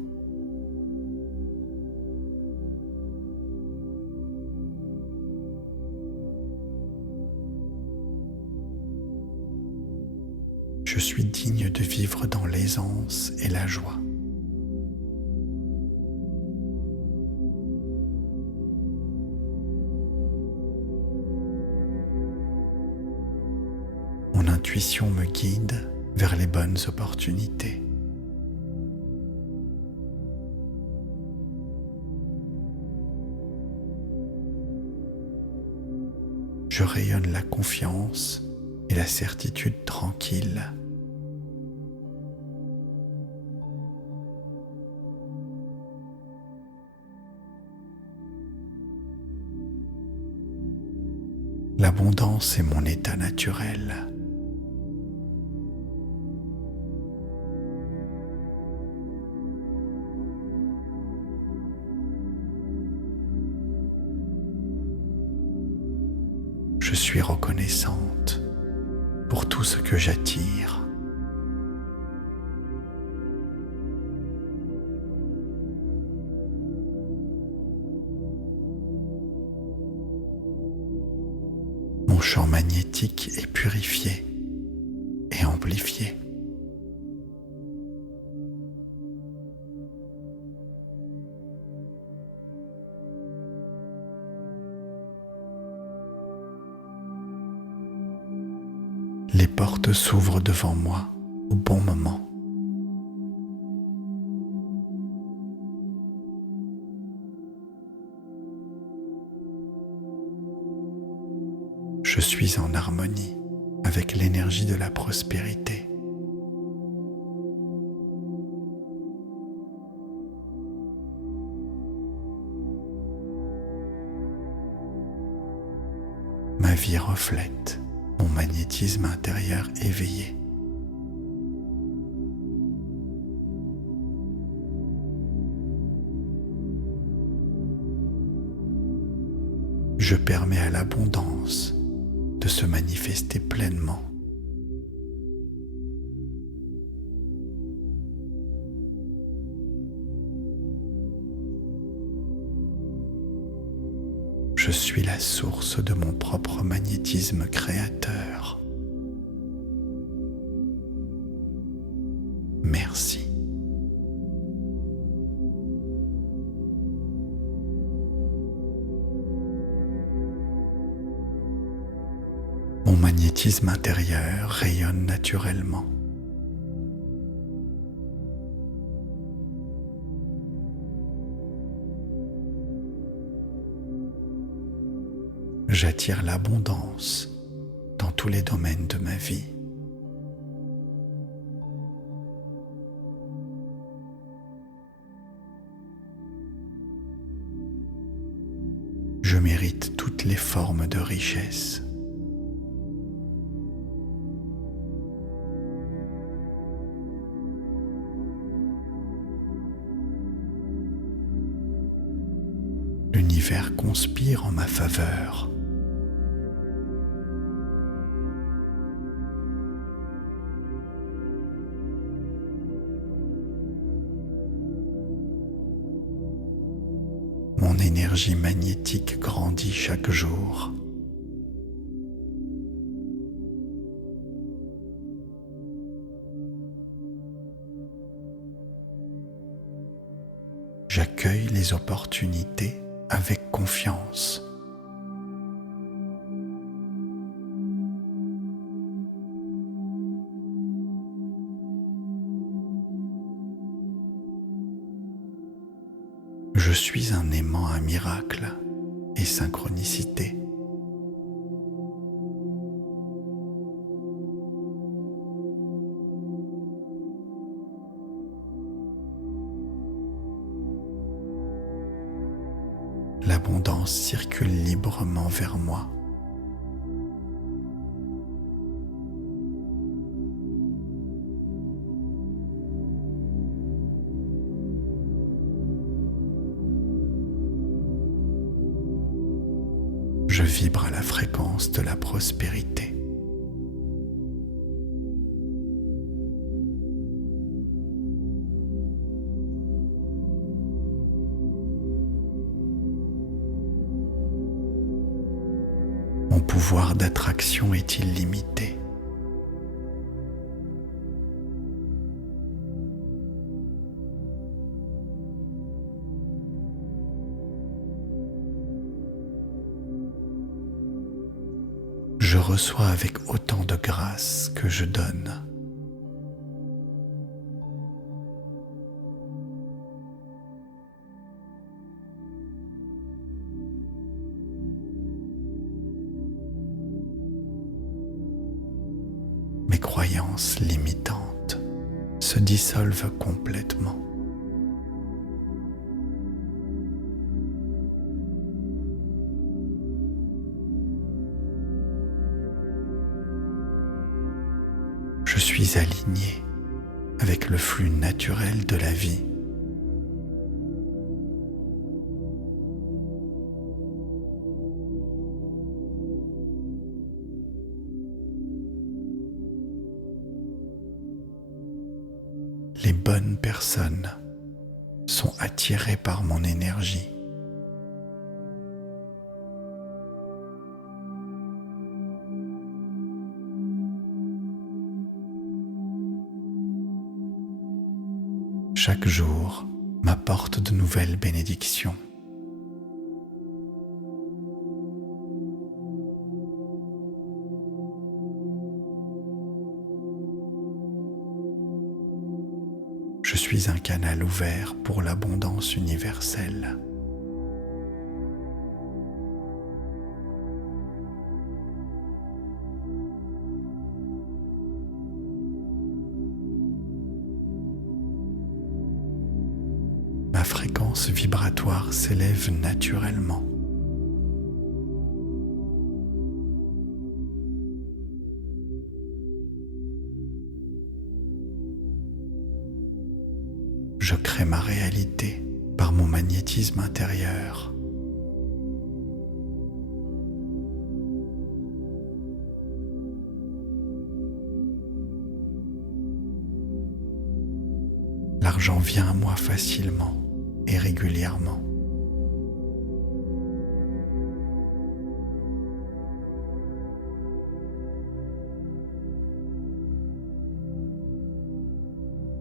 Je suis digne de vivre dans l'aisance et la joie. Mon intuition me guide vers les bonnes opportunités. Je rayonne la confiance et la certitude tranquille. L'abondance est mon état naturel. Je suis reconnaissante pour tout ce que j'attire. Mon champ magnétique est purifié et amplifié. porte s'ouvre devant moi au bon moment. Je suis en harmonie avec l'énergie de la prospérité. Ma vie reflète mon magnétisme intérieur éveillé. Je permets à l'abondance de se manifester pleinement. Je suis la source de mon propre magnétisme créateur. Merci. Mon magnétisme intérieur rayonne naturellement. J'attire l'abondance dans tous les domaines de ma vie. Je mérite toutes les formes de richesse. L'univers conspire en ma faveur. Mon énergie magnétique grandit chaque jour. J'accueille les opportunités avec confiance. Je suis un aimant à miracle et synchronicité. L'abondance circule librement vers moi. Je vibre à la fréquence de la prospérité. Mon pouvoir d'attraction est illimité. Je reçois avec autant de grâce que je donne. Mes croyances limitantes se dissolvent complètement. Je suis aligné avec le flux naturel de la vie. Les bonnes personnes sont attirées par mon énergie. Chaque jour m'apporte de nouvelles bénédictions. Je suis un canal ouvert pour l'abondance universelle. Ma fréquence vibratoire s'élève naturellement. Je crée ma réalité par mon magnétisme intérieur. L'argent vient à moi facilement et régulièrement.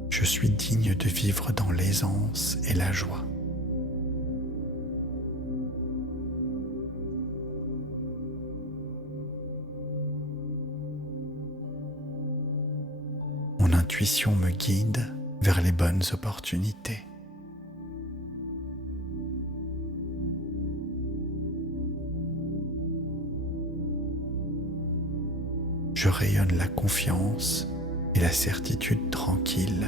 Je suis digne de vivre dans l'aisance et la joie. Mon intuition me guide vers les bonnes opportunités. Je rayonne la confiance et la certitude tranquille.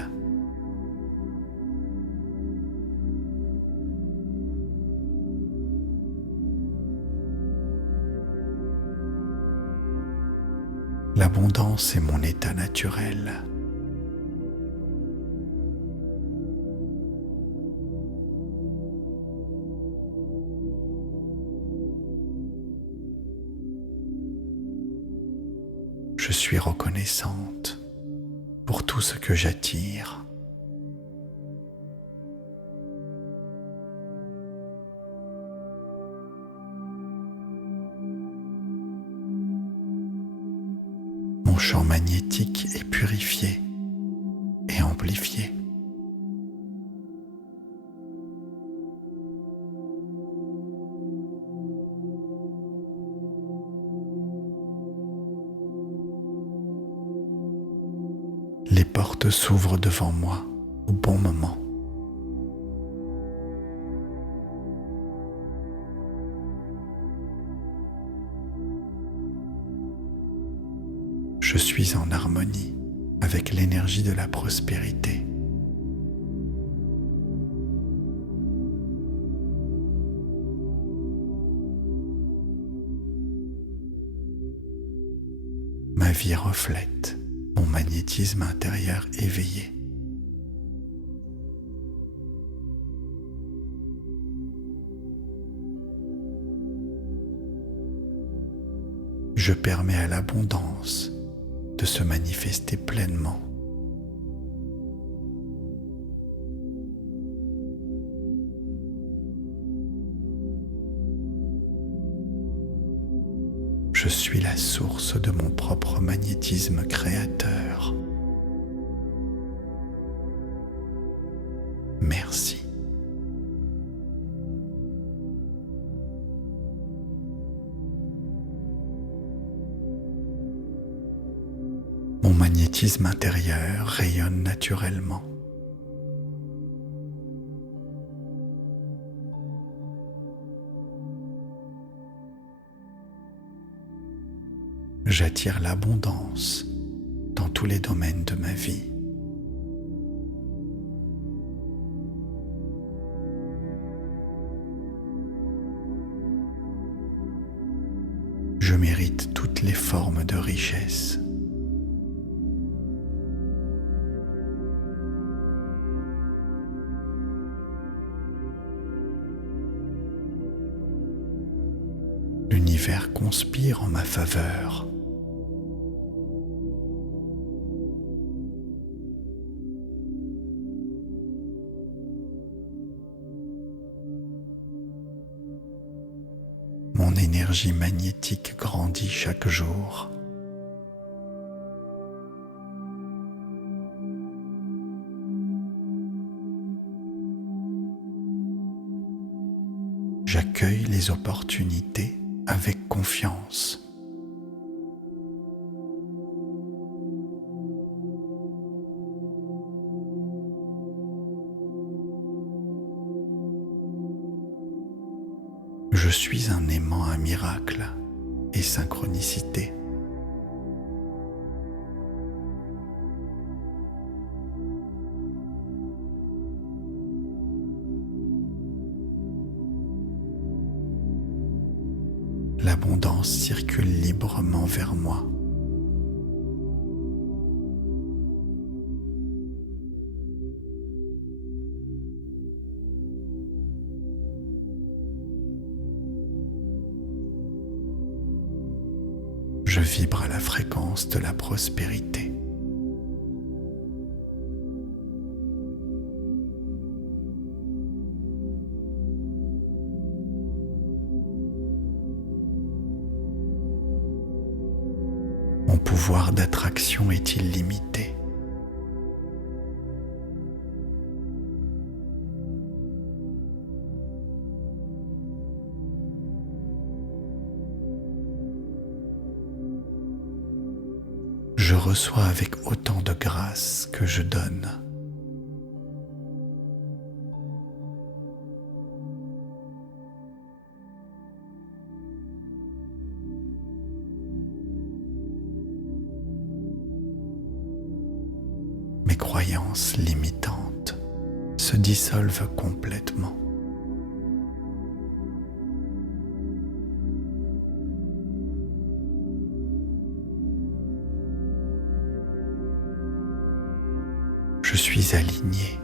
L'abondance est mon état naturel. Je suis reconnaissante pour tout ce que j'attire. Mon champ magnétique est purifié et amplifié. Les portes s'ouvrent devant moi au bon moment. Je suis en harmonie avec l'énergie de la prospérité. Ma vie reflète mon magnétisme intérieur éveillé. Je permets à l'abondance de se manifester pleinement. Je suis la source de mon propre magnétisme créateur. Merci. Mon magnétisme intérieur rayonne naturellement. J'attire l'abondance dans tous les domaines de ma vie. Je mérite toutes les formes de richesse. L'univers conspire en ma faveur. Mon énergie magnétique grandit chaque jour. J'accueille les opportunités avec confiance. suis un aimant à miracle et synchronicité. L'abondance circule librement vers moi. Je vibre à la fréquence de la prospérité. Mon pouvoir d'attraction est illimité. Je reçois avec autant de grâce que je donne. Mes croyances limitantes se dissolvent complètement. Je suis aligné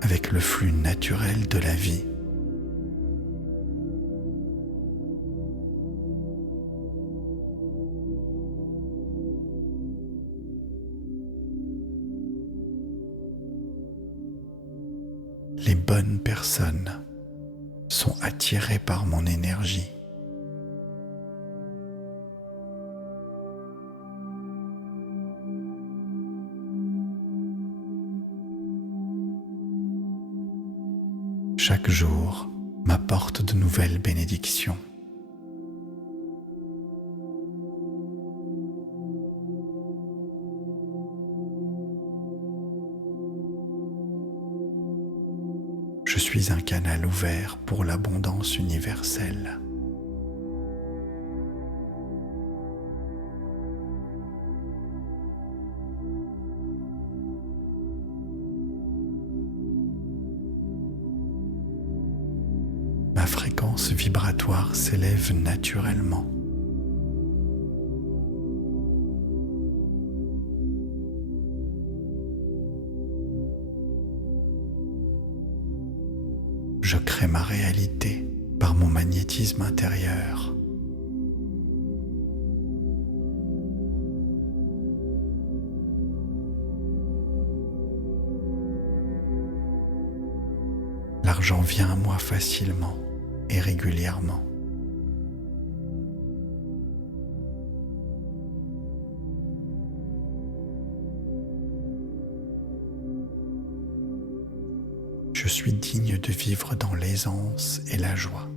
avec le flux naturel de la vie. Les bonnes personnes sont attirées par mon énergie. Chaque jour m'apporte de nouvelles bénédictions. Je suis un canal ouvert pour l'abondance universelle. Ma fréquence vibratoire s'élève naturellement. Je crée ma réalité par mon magnétisme intérieur. L'argent vient à moi facilement et régulièrement. Je suis digne de vivre dans l'aisance et la joie.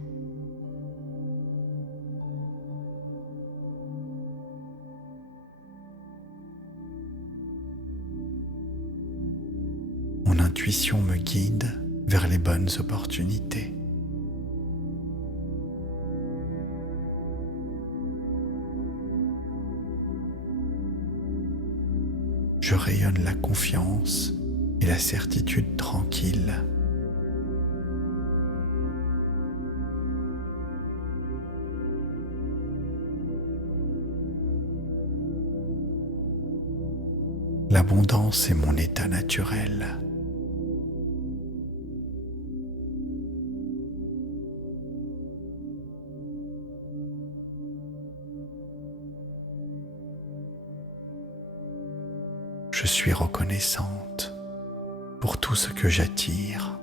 Mon intuition me guide vers les bonnes opportunités. Je rayonne la confiance et la certitude tranquille. L'abondance est mon état naturel. Je suis reconnaissante pour tout ce que j'attire.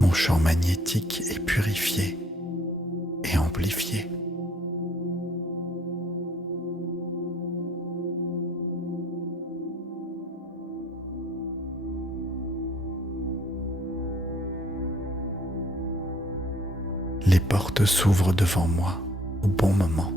Mon champ magnétique est purifié et amplifié. Les portes s'ouvrent devant moi au bon moment.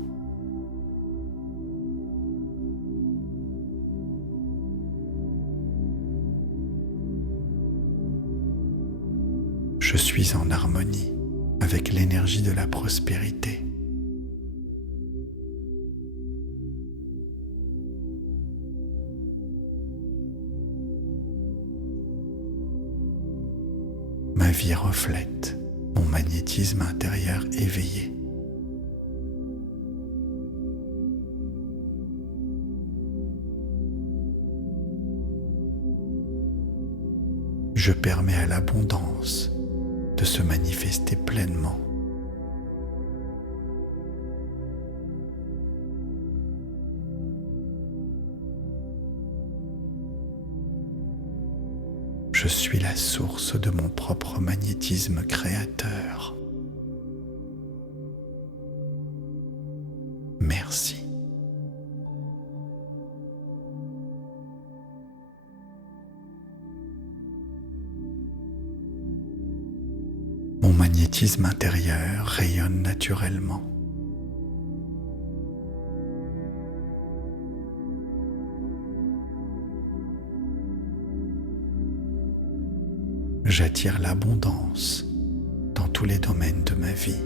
Je suis en harmonie avec l'énergie de la prospérité. Ma vie reflète mon magnétisme intérieur éveillé. Je permets à l'abondance de se manifester pleinement. Je suis la source de mon propre magnétisme créateur. Merci. Mon magnétisme intérieur rayonne naturellement. J'attire l'abondance dans tous les domaines de ma vie.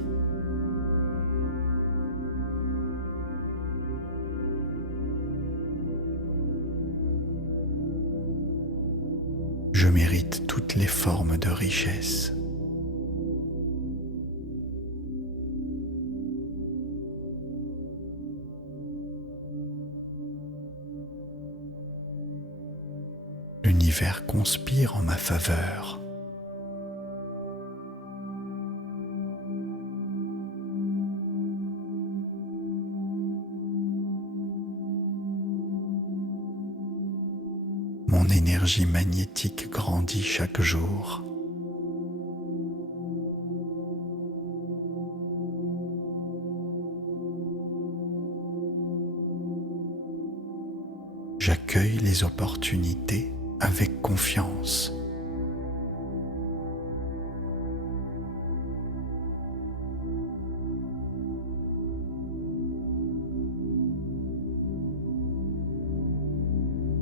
Je mérite toutes les formes de richesse. L'univers conspire en ma faveur. Mon énergie magnétique grandit chaque jour. J'accueille les opportunités avec confiance.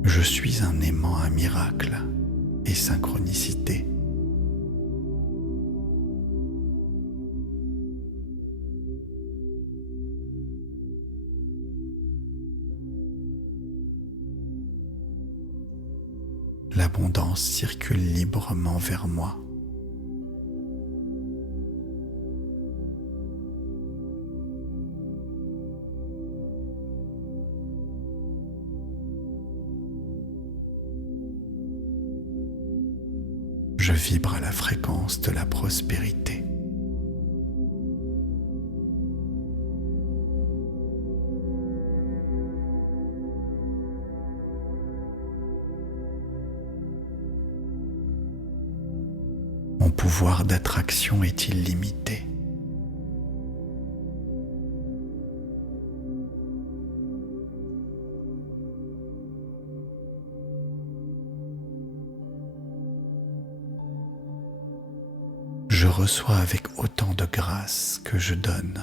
Je suis un aimant à miracle et synchronicité. L'abondance circule librement vers moi. Je vibre à la fréquence de la prospérité. Mon pouvoir d'attraction est illimité. Je reçois avec autant de grâce que je donne.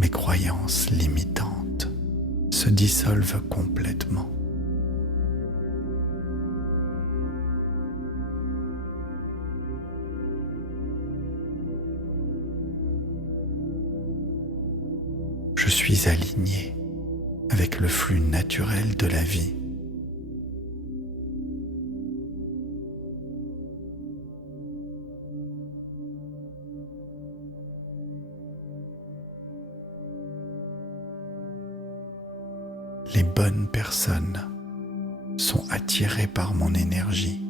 Mes croyances limitantes se dissolvent complètement. Je suis aligné avec le flux naturel de la vie. Les bonnes personnes sont attirées par mon énergie.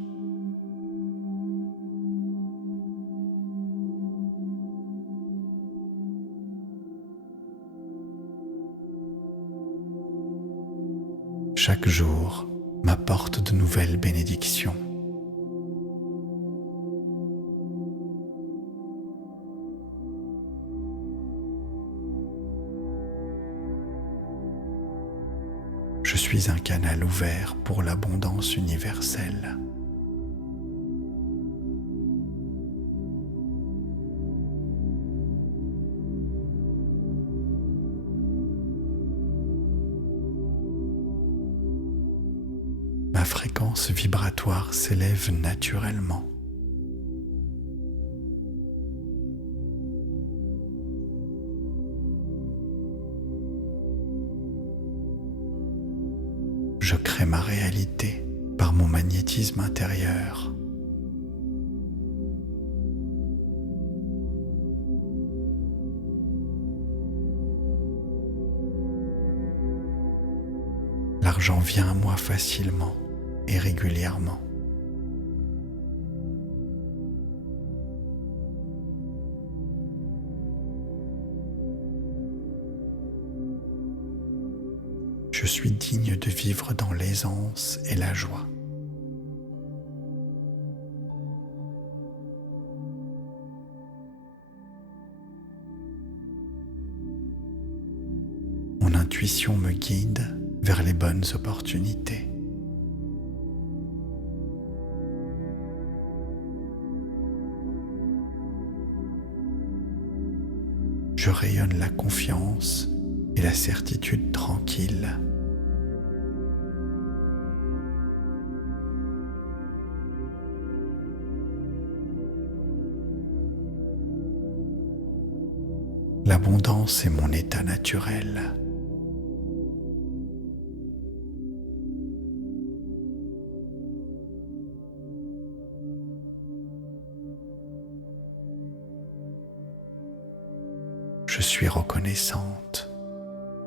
Chaque jour m'apporte de nouvelles bénédictions. Je suis un canal ouvert pour l'abondance universelle. ma fréquence vibratoire s'élève naturellement. Je crée ma réalité par mon magnétisme intérieur. L'argent vient à moi facilement et régulièrement. Je suis digne de vivre dans l'aisance et la joie. Mon intuition me guide vers les bonnes opportunités. Je rayonne la confiance et la certitude tranquille. L'abondance est mon état naturel. Je suis reconnaissante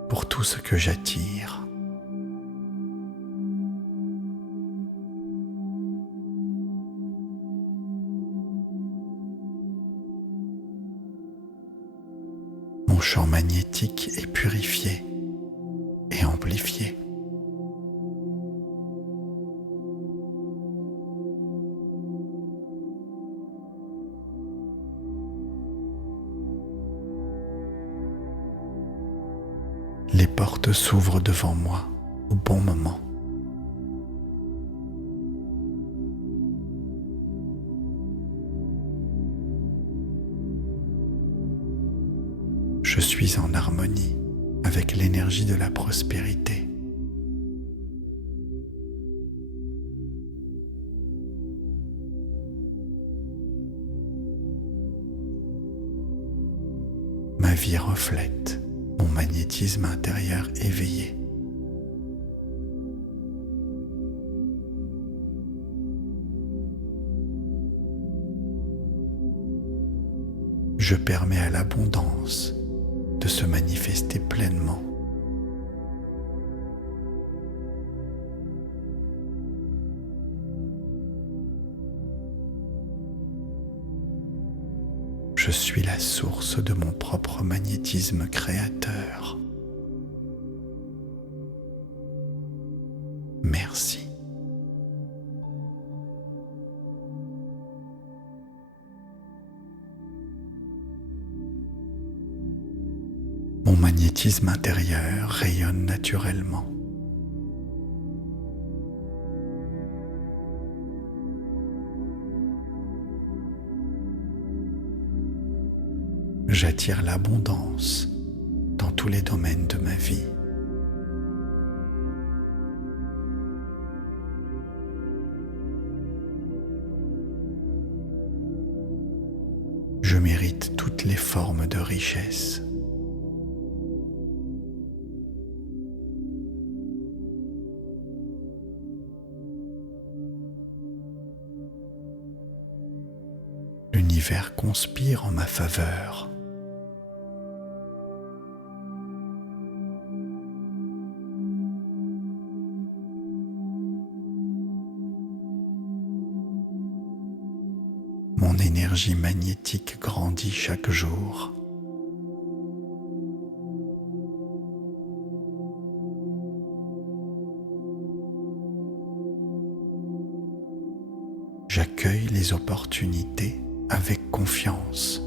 pour tout ce que j'attire. Mon champ magnétique est purifié et amplifié. Les portes s'ouvrent devant moi au bon moment. Je suis en harmonie avec l'énergie de la prospérité. Ma vie reflète mon magnétisme intérieur éveillé. Je permets à l'abondance de se manifester pleinement. Je suis la source de mon propre magnétisme créateur. Merci. Mon magnétisme intérieur rayonne naturellement. J'attire l'abondance dans tous les domaines de ma vie. Je mérite toutes les formes de richesse. L'univers conspire en ma faveur. Mon énergie magnétique grandit chaque jour. J'accueille les opportunités avec confiance.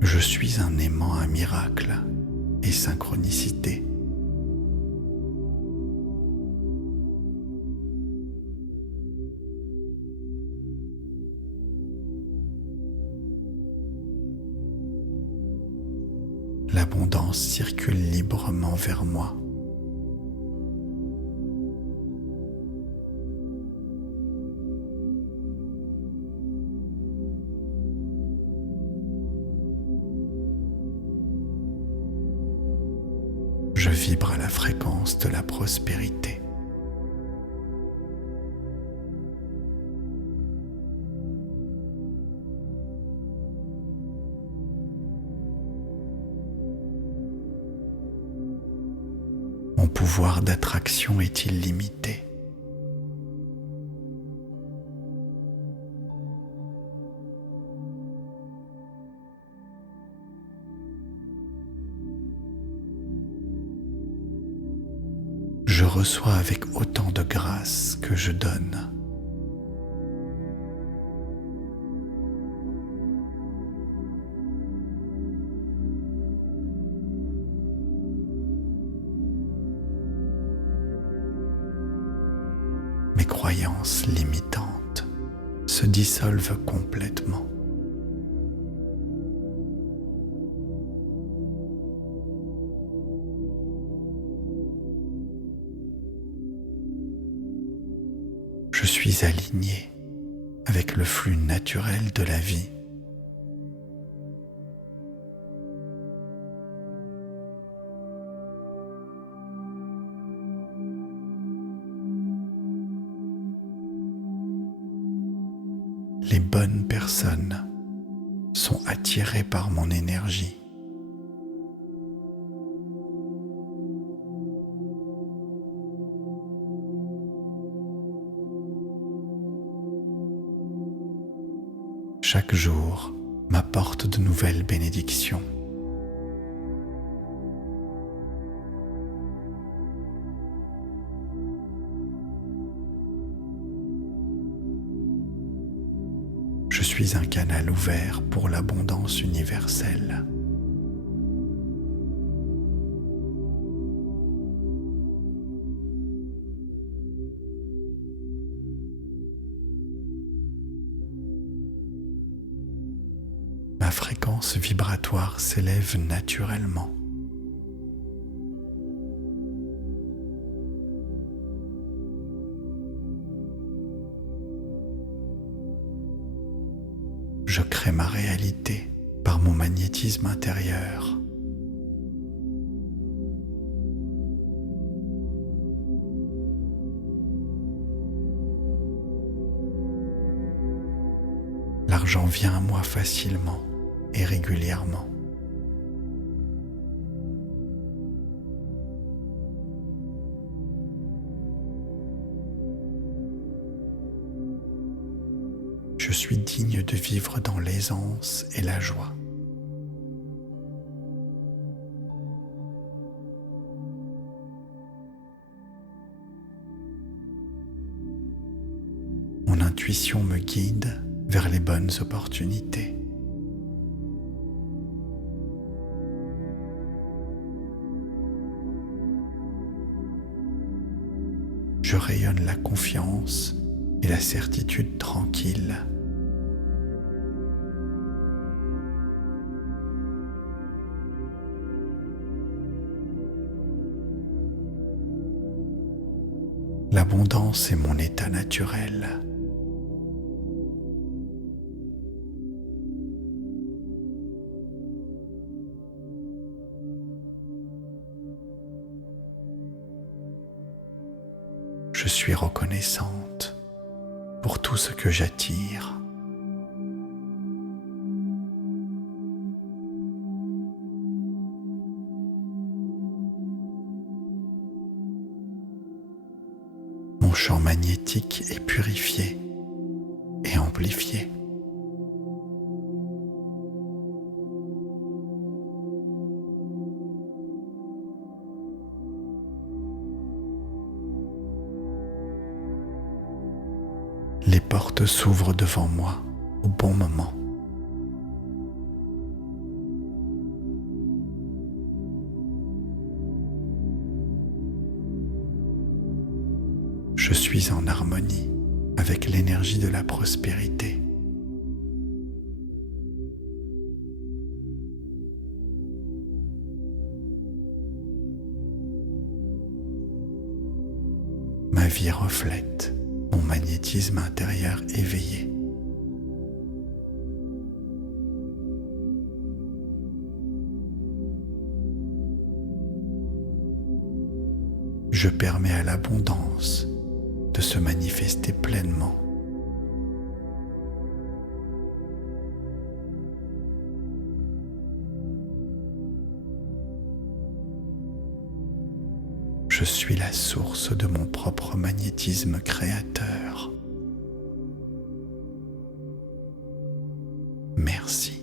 Je suis un aimant à miracle et synchronicité. circule librement vers moi. Je vibre à la fréquence de la prospérité. Mon pouvoir d'attraction est illimité. Je reçois avec autant de grâce que je donne. Mes croyances limitantes se dissolvent complètement. Je suis aligné avec le flux naturel de la vie. Les bonnes personnes sont attirées par mon énergie. Chaque jour m'apporte de nouvelles bénédictions. Je suis un canal ouvert pour l'abondance universelle. Ma fréquence vibratoire s'élève naturellement. Je crée ma réalité par mon magnétisme intérieur. L'argent vient à moi facilement et régulièrement. Je suis digne de vivre dans l'aisance et la joie. Mon intuition me guide vers les bonnes opportunités. Je rayonne la confiance et la certitude tranquille. L'abondance est mon état naturel. Je suis reconnaissante pour tout ce que j'attire. Mon champ magnétique est purifié et amplifié. Les portes s'ouvrent devant moi au bon moment. Je suis en harmonie avec l'énergie de la prospérité. Ma vie reflète mon magnétisme intérieur éveillé. Je permets à l'abondance de se manifester pleinement. Je suis la source de mon propre magnétisme créateur. Merci.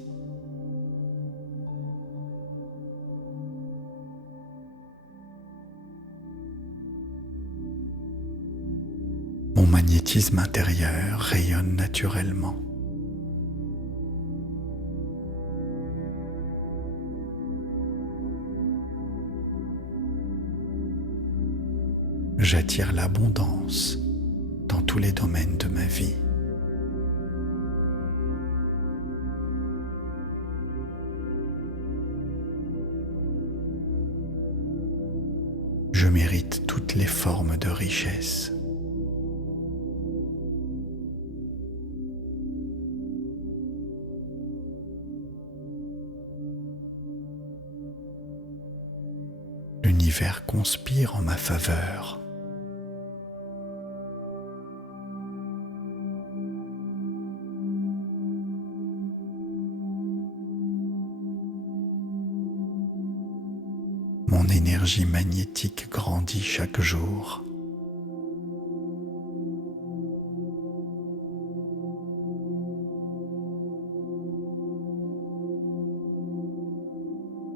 Mon magnétisme intérieur rayonne naturellement. J'attire l'abondance dans tous les domaines de ma vie. Je mérite toutes les formes de richesse. L'univers conspire en ma faveur. Mon énergie magnétique grandit chaque jour.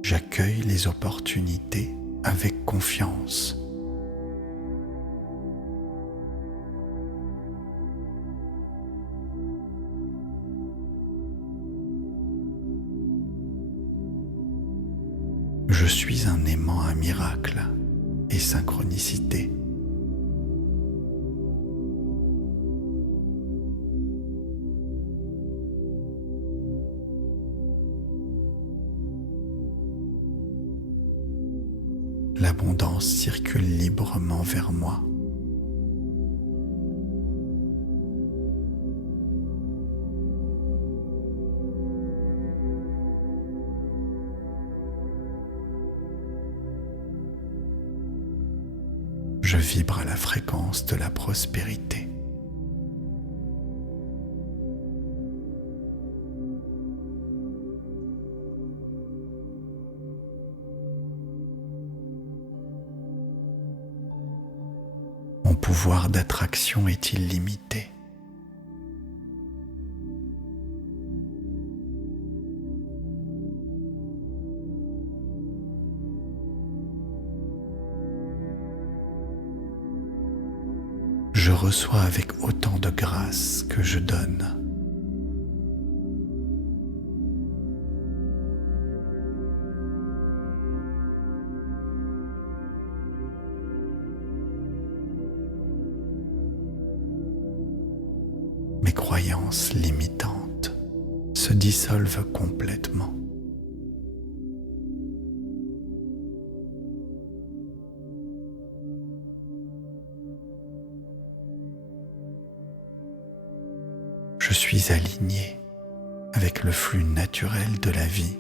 J'accueille les opportunités avec confiance. Je suis un aimant à miracles et synchronicité. L'abondance circule librement vers moi. Je vibre à la fréquence de la prospérité. Mon pouvoir d'attraction est illimité. Je reçois avec autant de grâce que je donne. Mes croyances limitantes se dissolvent complètement. Je suis aligné avec le flux naturel de la vie.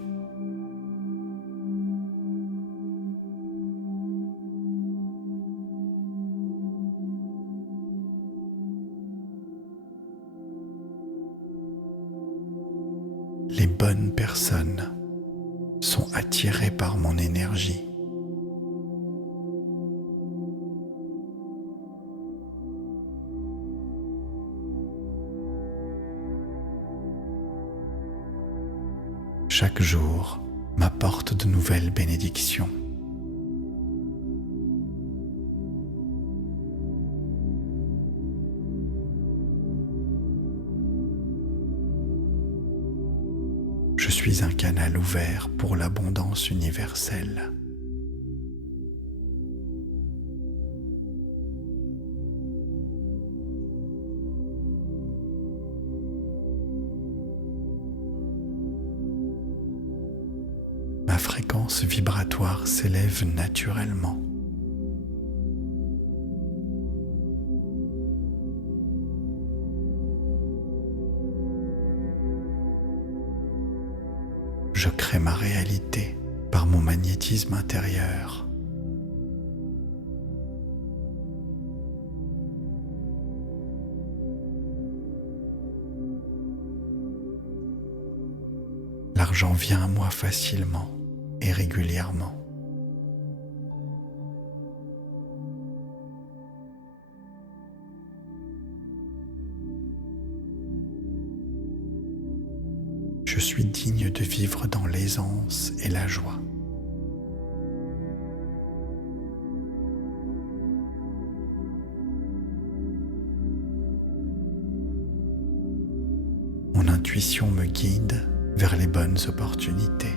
Les bonnes personnes sont attirées par mon énergie. Chaque jour m'apporte de nouvelles bénédictions. Je suis un canal ouvert pour l'abondance universelle. Ma fréquence vibratoire s'élève naturellement. crée ma réalité par mon magnétisme intérieur. L'argent vient à moi facilement et régulièrement. Je suis digne de vivre dans l'aisance et la joie. Mon intuition me guide vers les bonnes opportunités.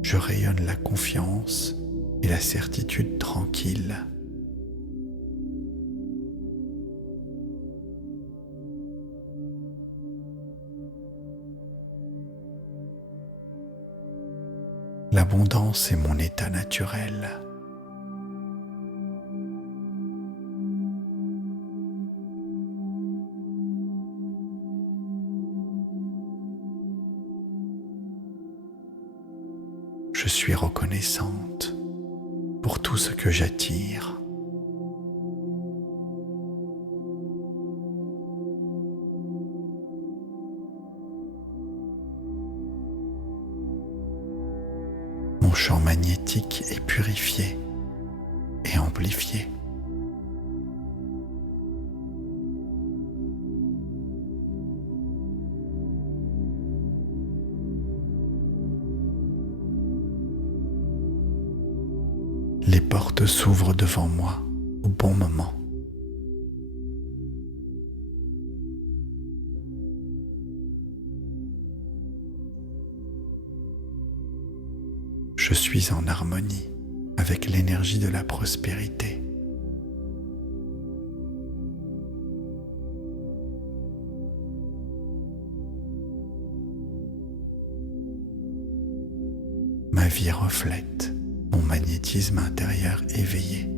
Je rayonne la confiance et la certitude tranquille. L'abondance est mon état naturel. Je suis reconnaissante pour tout ce que j'attire. Mon champ magnétique est purifié et amplifié. Les portes s'ouvrent devant moi au bon moment. Je suis en harmonie avec l'énergie de la prospérité. Ma vie reflète mon magnétisme intérieur éveillé.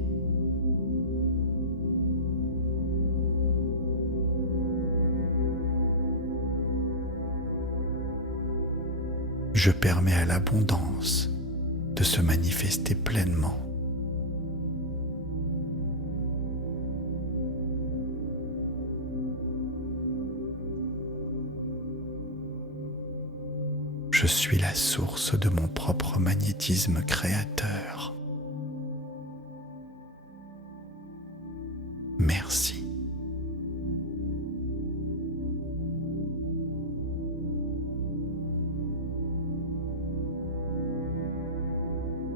Je permets à l'abondance de se manifester pleinement. Je suis la source de mon propre magnétisme créateur. Merci.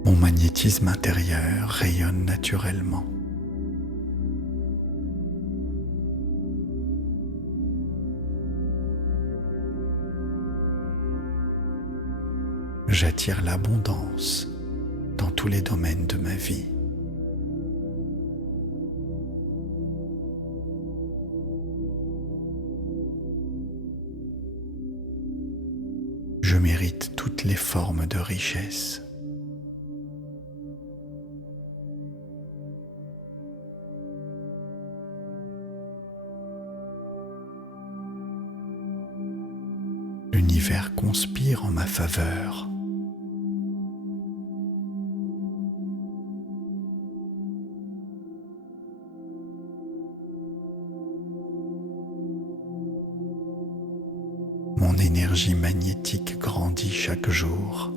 Mon magnétisme intérieur rayonne naturellement. J'attire l'abondance dans tous les domaines de ma vie. Je mérite toutes les formes de richesse. L'univers conspire en ma faveur. Mon énergie magnétique grandit chaque jour.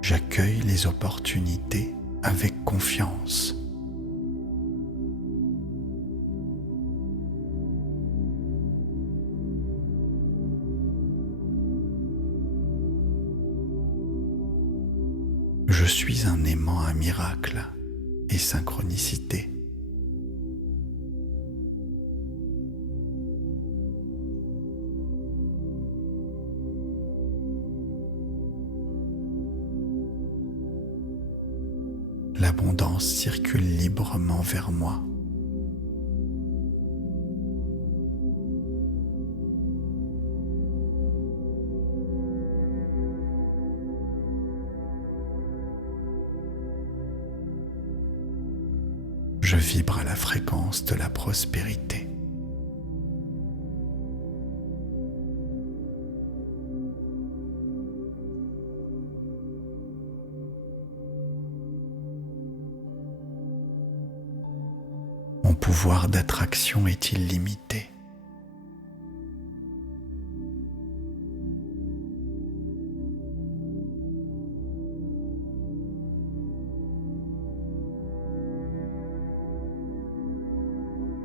J'accueille les opportunités avec confiance. Je suis un aimant à miracle et synchronicité. L'abondance circule librement vers moi. je vibre à la fréquence de la prospérité. Mon pouvoir d'attraction est illimité.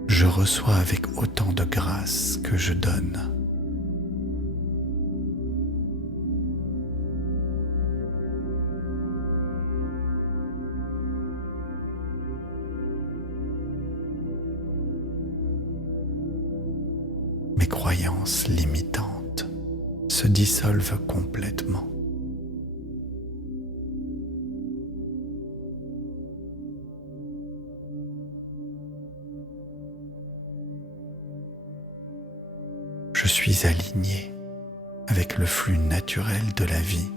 Je reçois avec autant de grâce que je donne. Mes croyances limitantes se dissolvent complètement. Je suis aligné avec le flux naturel de la vie.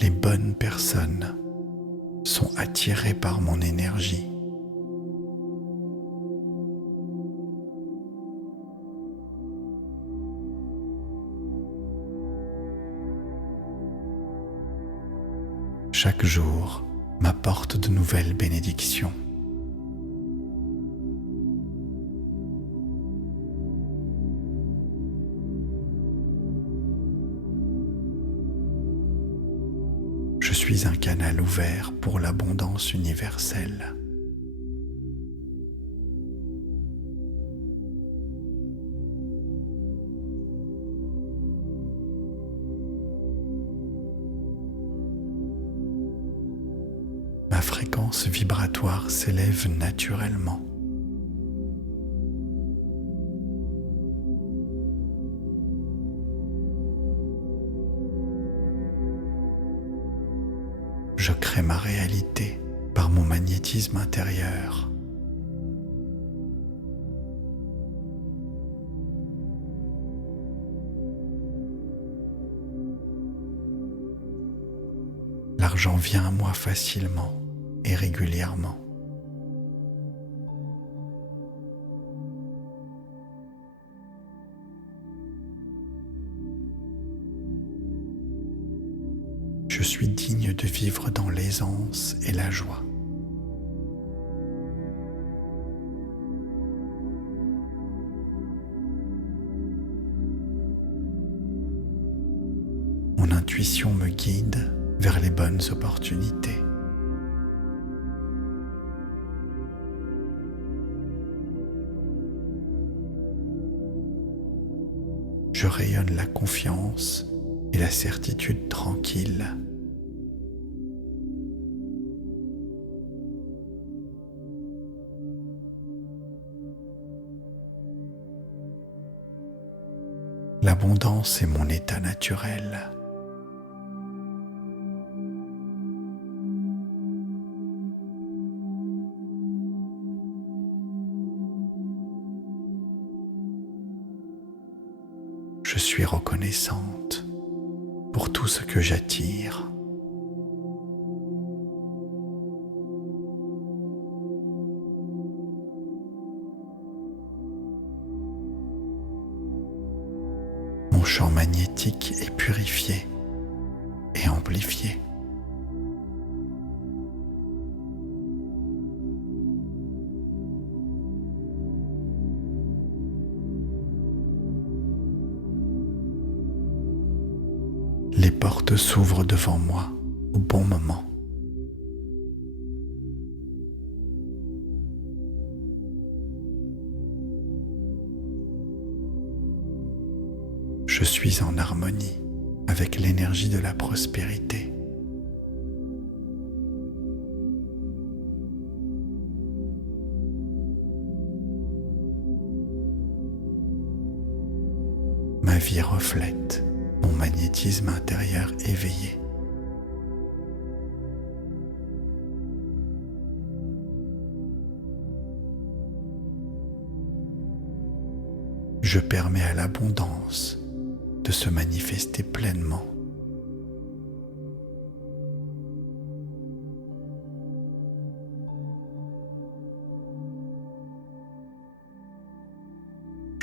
Les bonnes personnes sont attirées par mon énergie. Chaque jour m'apporte de nouvelles bénédictions. Je suis un canal ouvert pour l'abondance universelle. Ma fréquence vibratoire s'élève naturellement. Je crée ma réalité par mon magnétisme intérieur. L'argent vient à moi facilement et régulièrement. Je suis digne de vivre dans l'aisance et la joie. Mon intuition me guide vers les bonnes opportunités. Je rayonne la confiance et la certitude tranquille. L'abondance est mon état naturel. Je suis reconnaissante pour tout ce que j'attire. Mon champ magnétique est purifié et amplifié. Les portes s'ouvrent devant moi au bon moment. Je suis en harmonie avec l'énergie de la prospérité. Ma vie reflète mon magnétisme intérieur éveillé. Je permets à l'abondance de se manifester pleinement.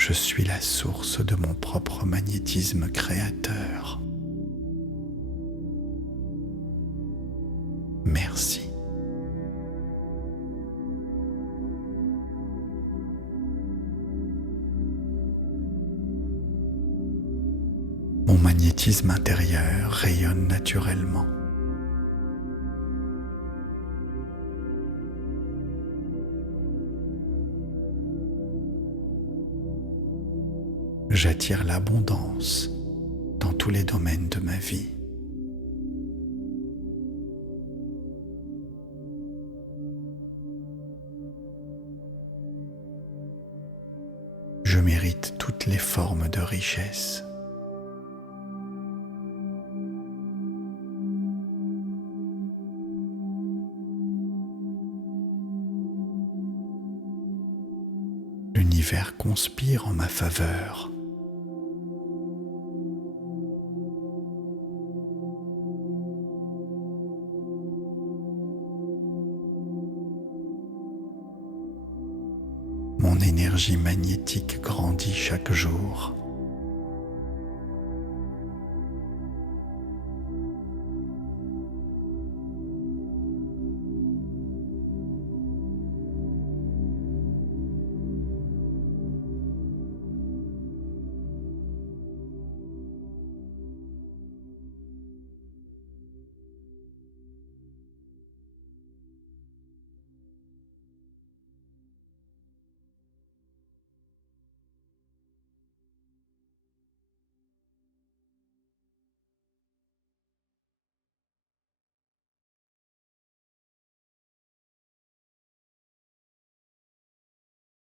Je suis la source de mon propre magnétisme créateur. Merci. Mon magnétisme intérieur rayonne naturellement. J'attire l'abondance dans tous les domaines de ma vie. Je mérite toutes les formes de richesse. L'univers conspire en ma faveur. Mon énergie magnétique grandit chaque jour.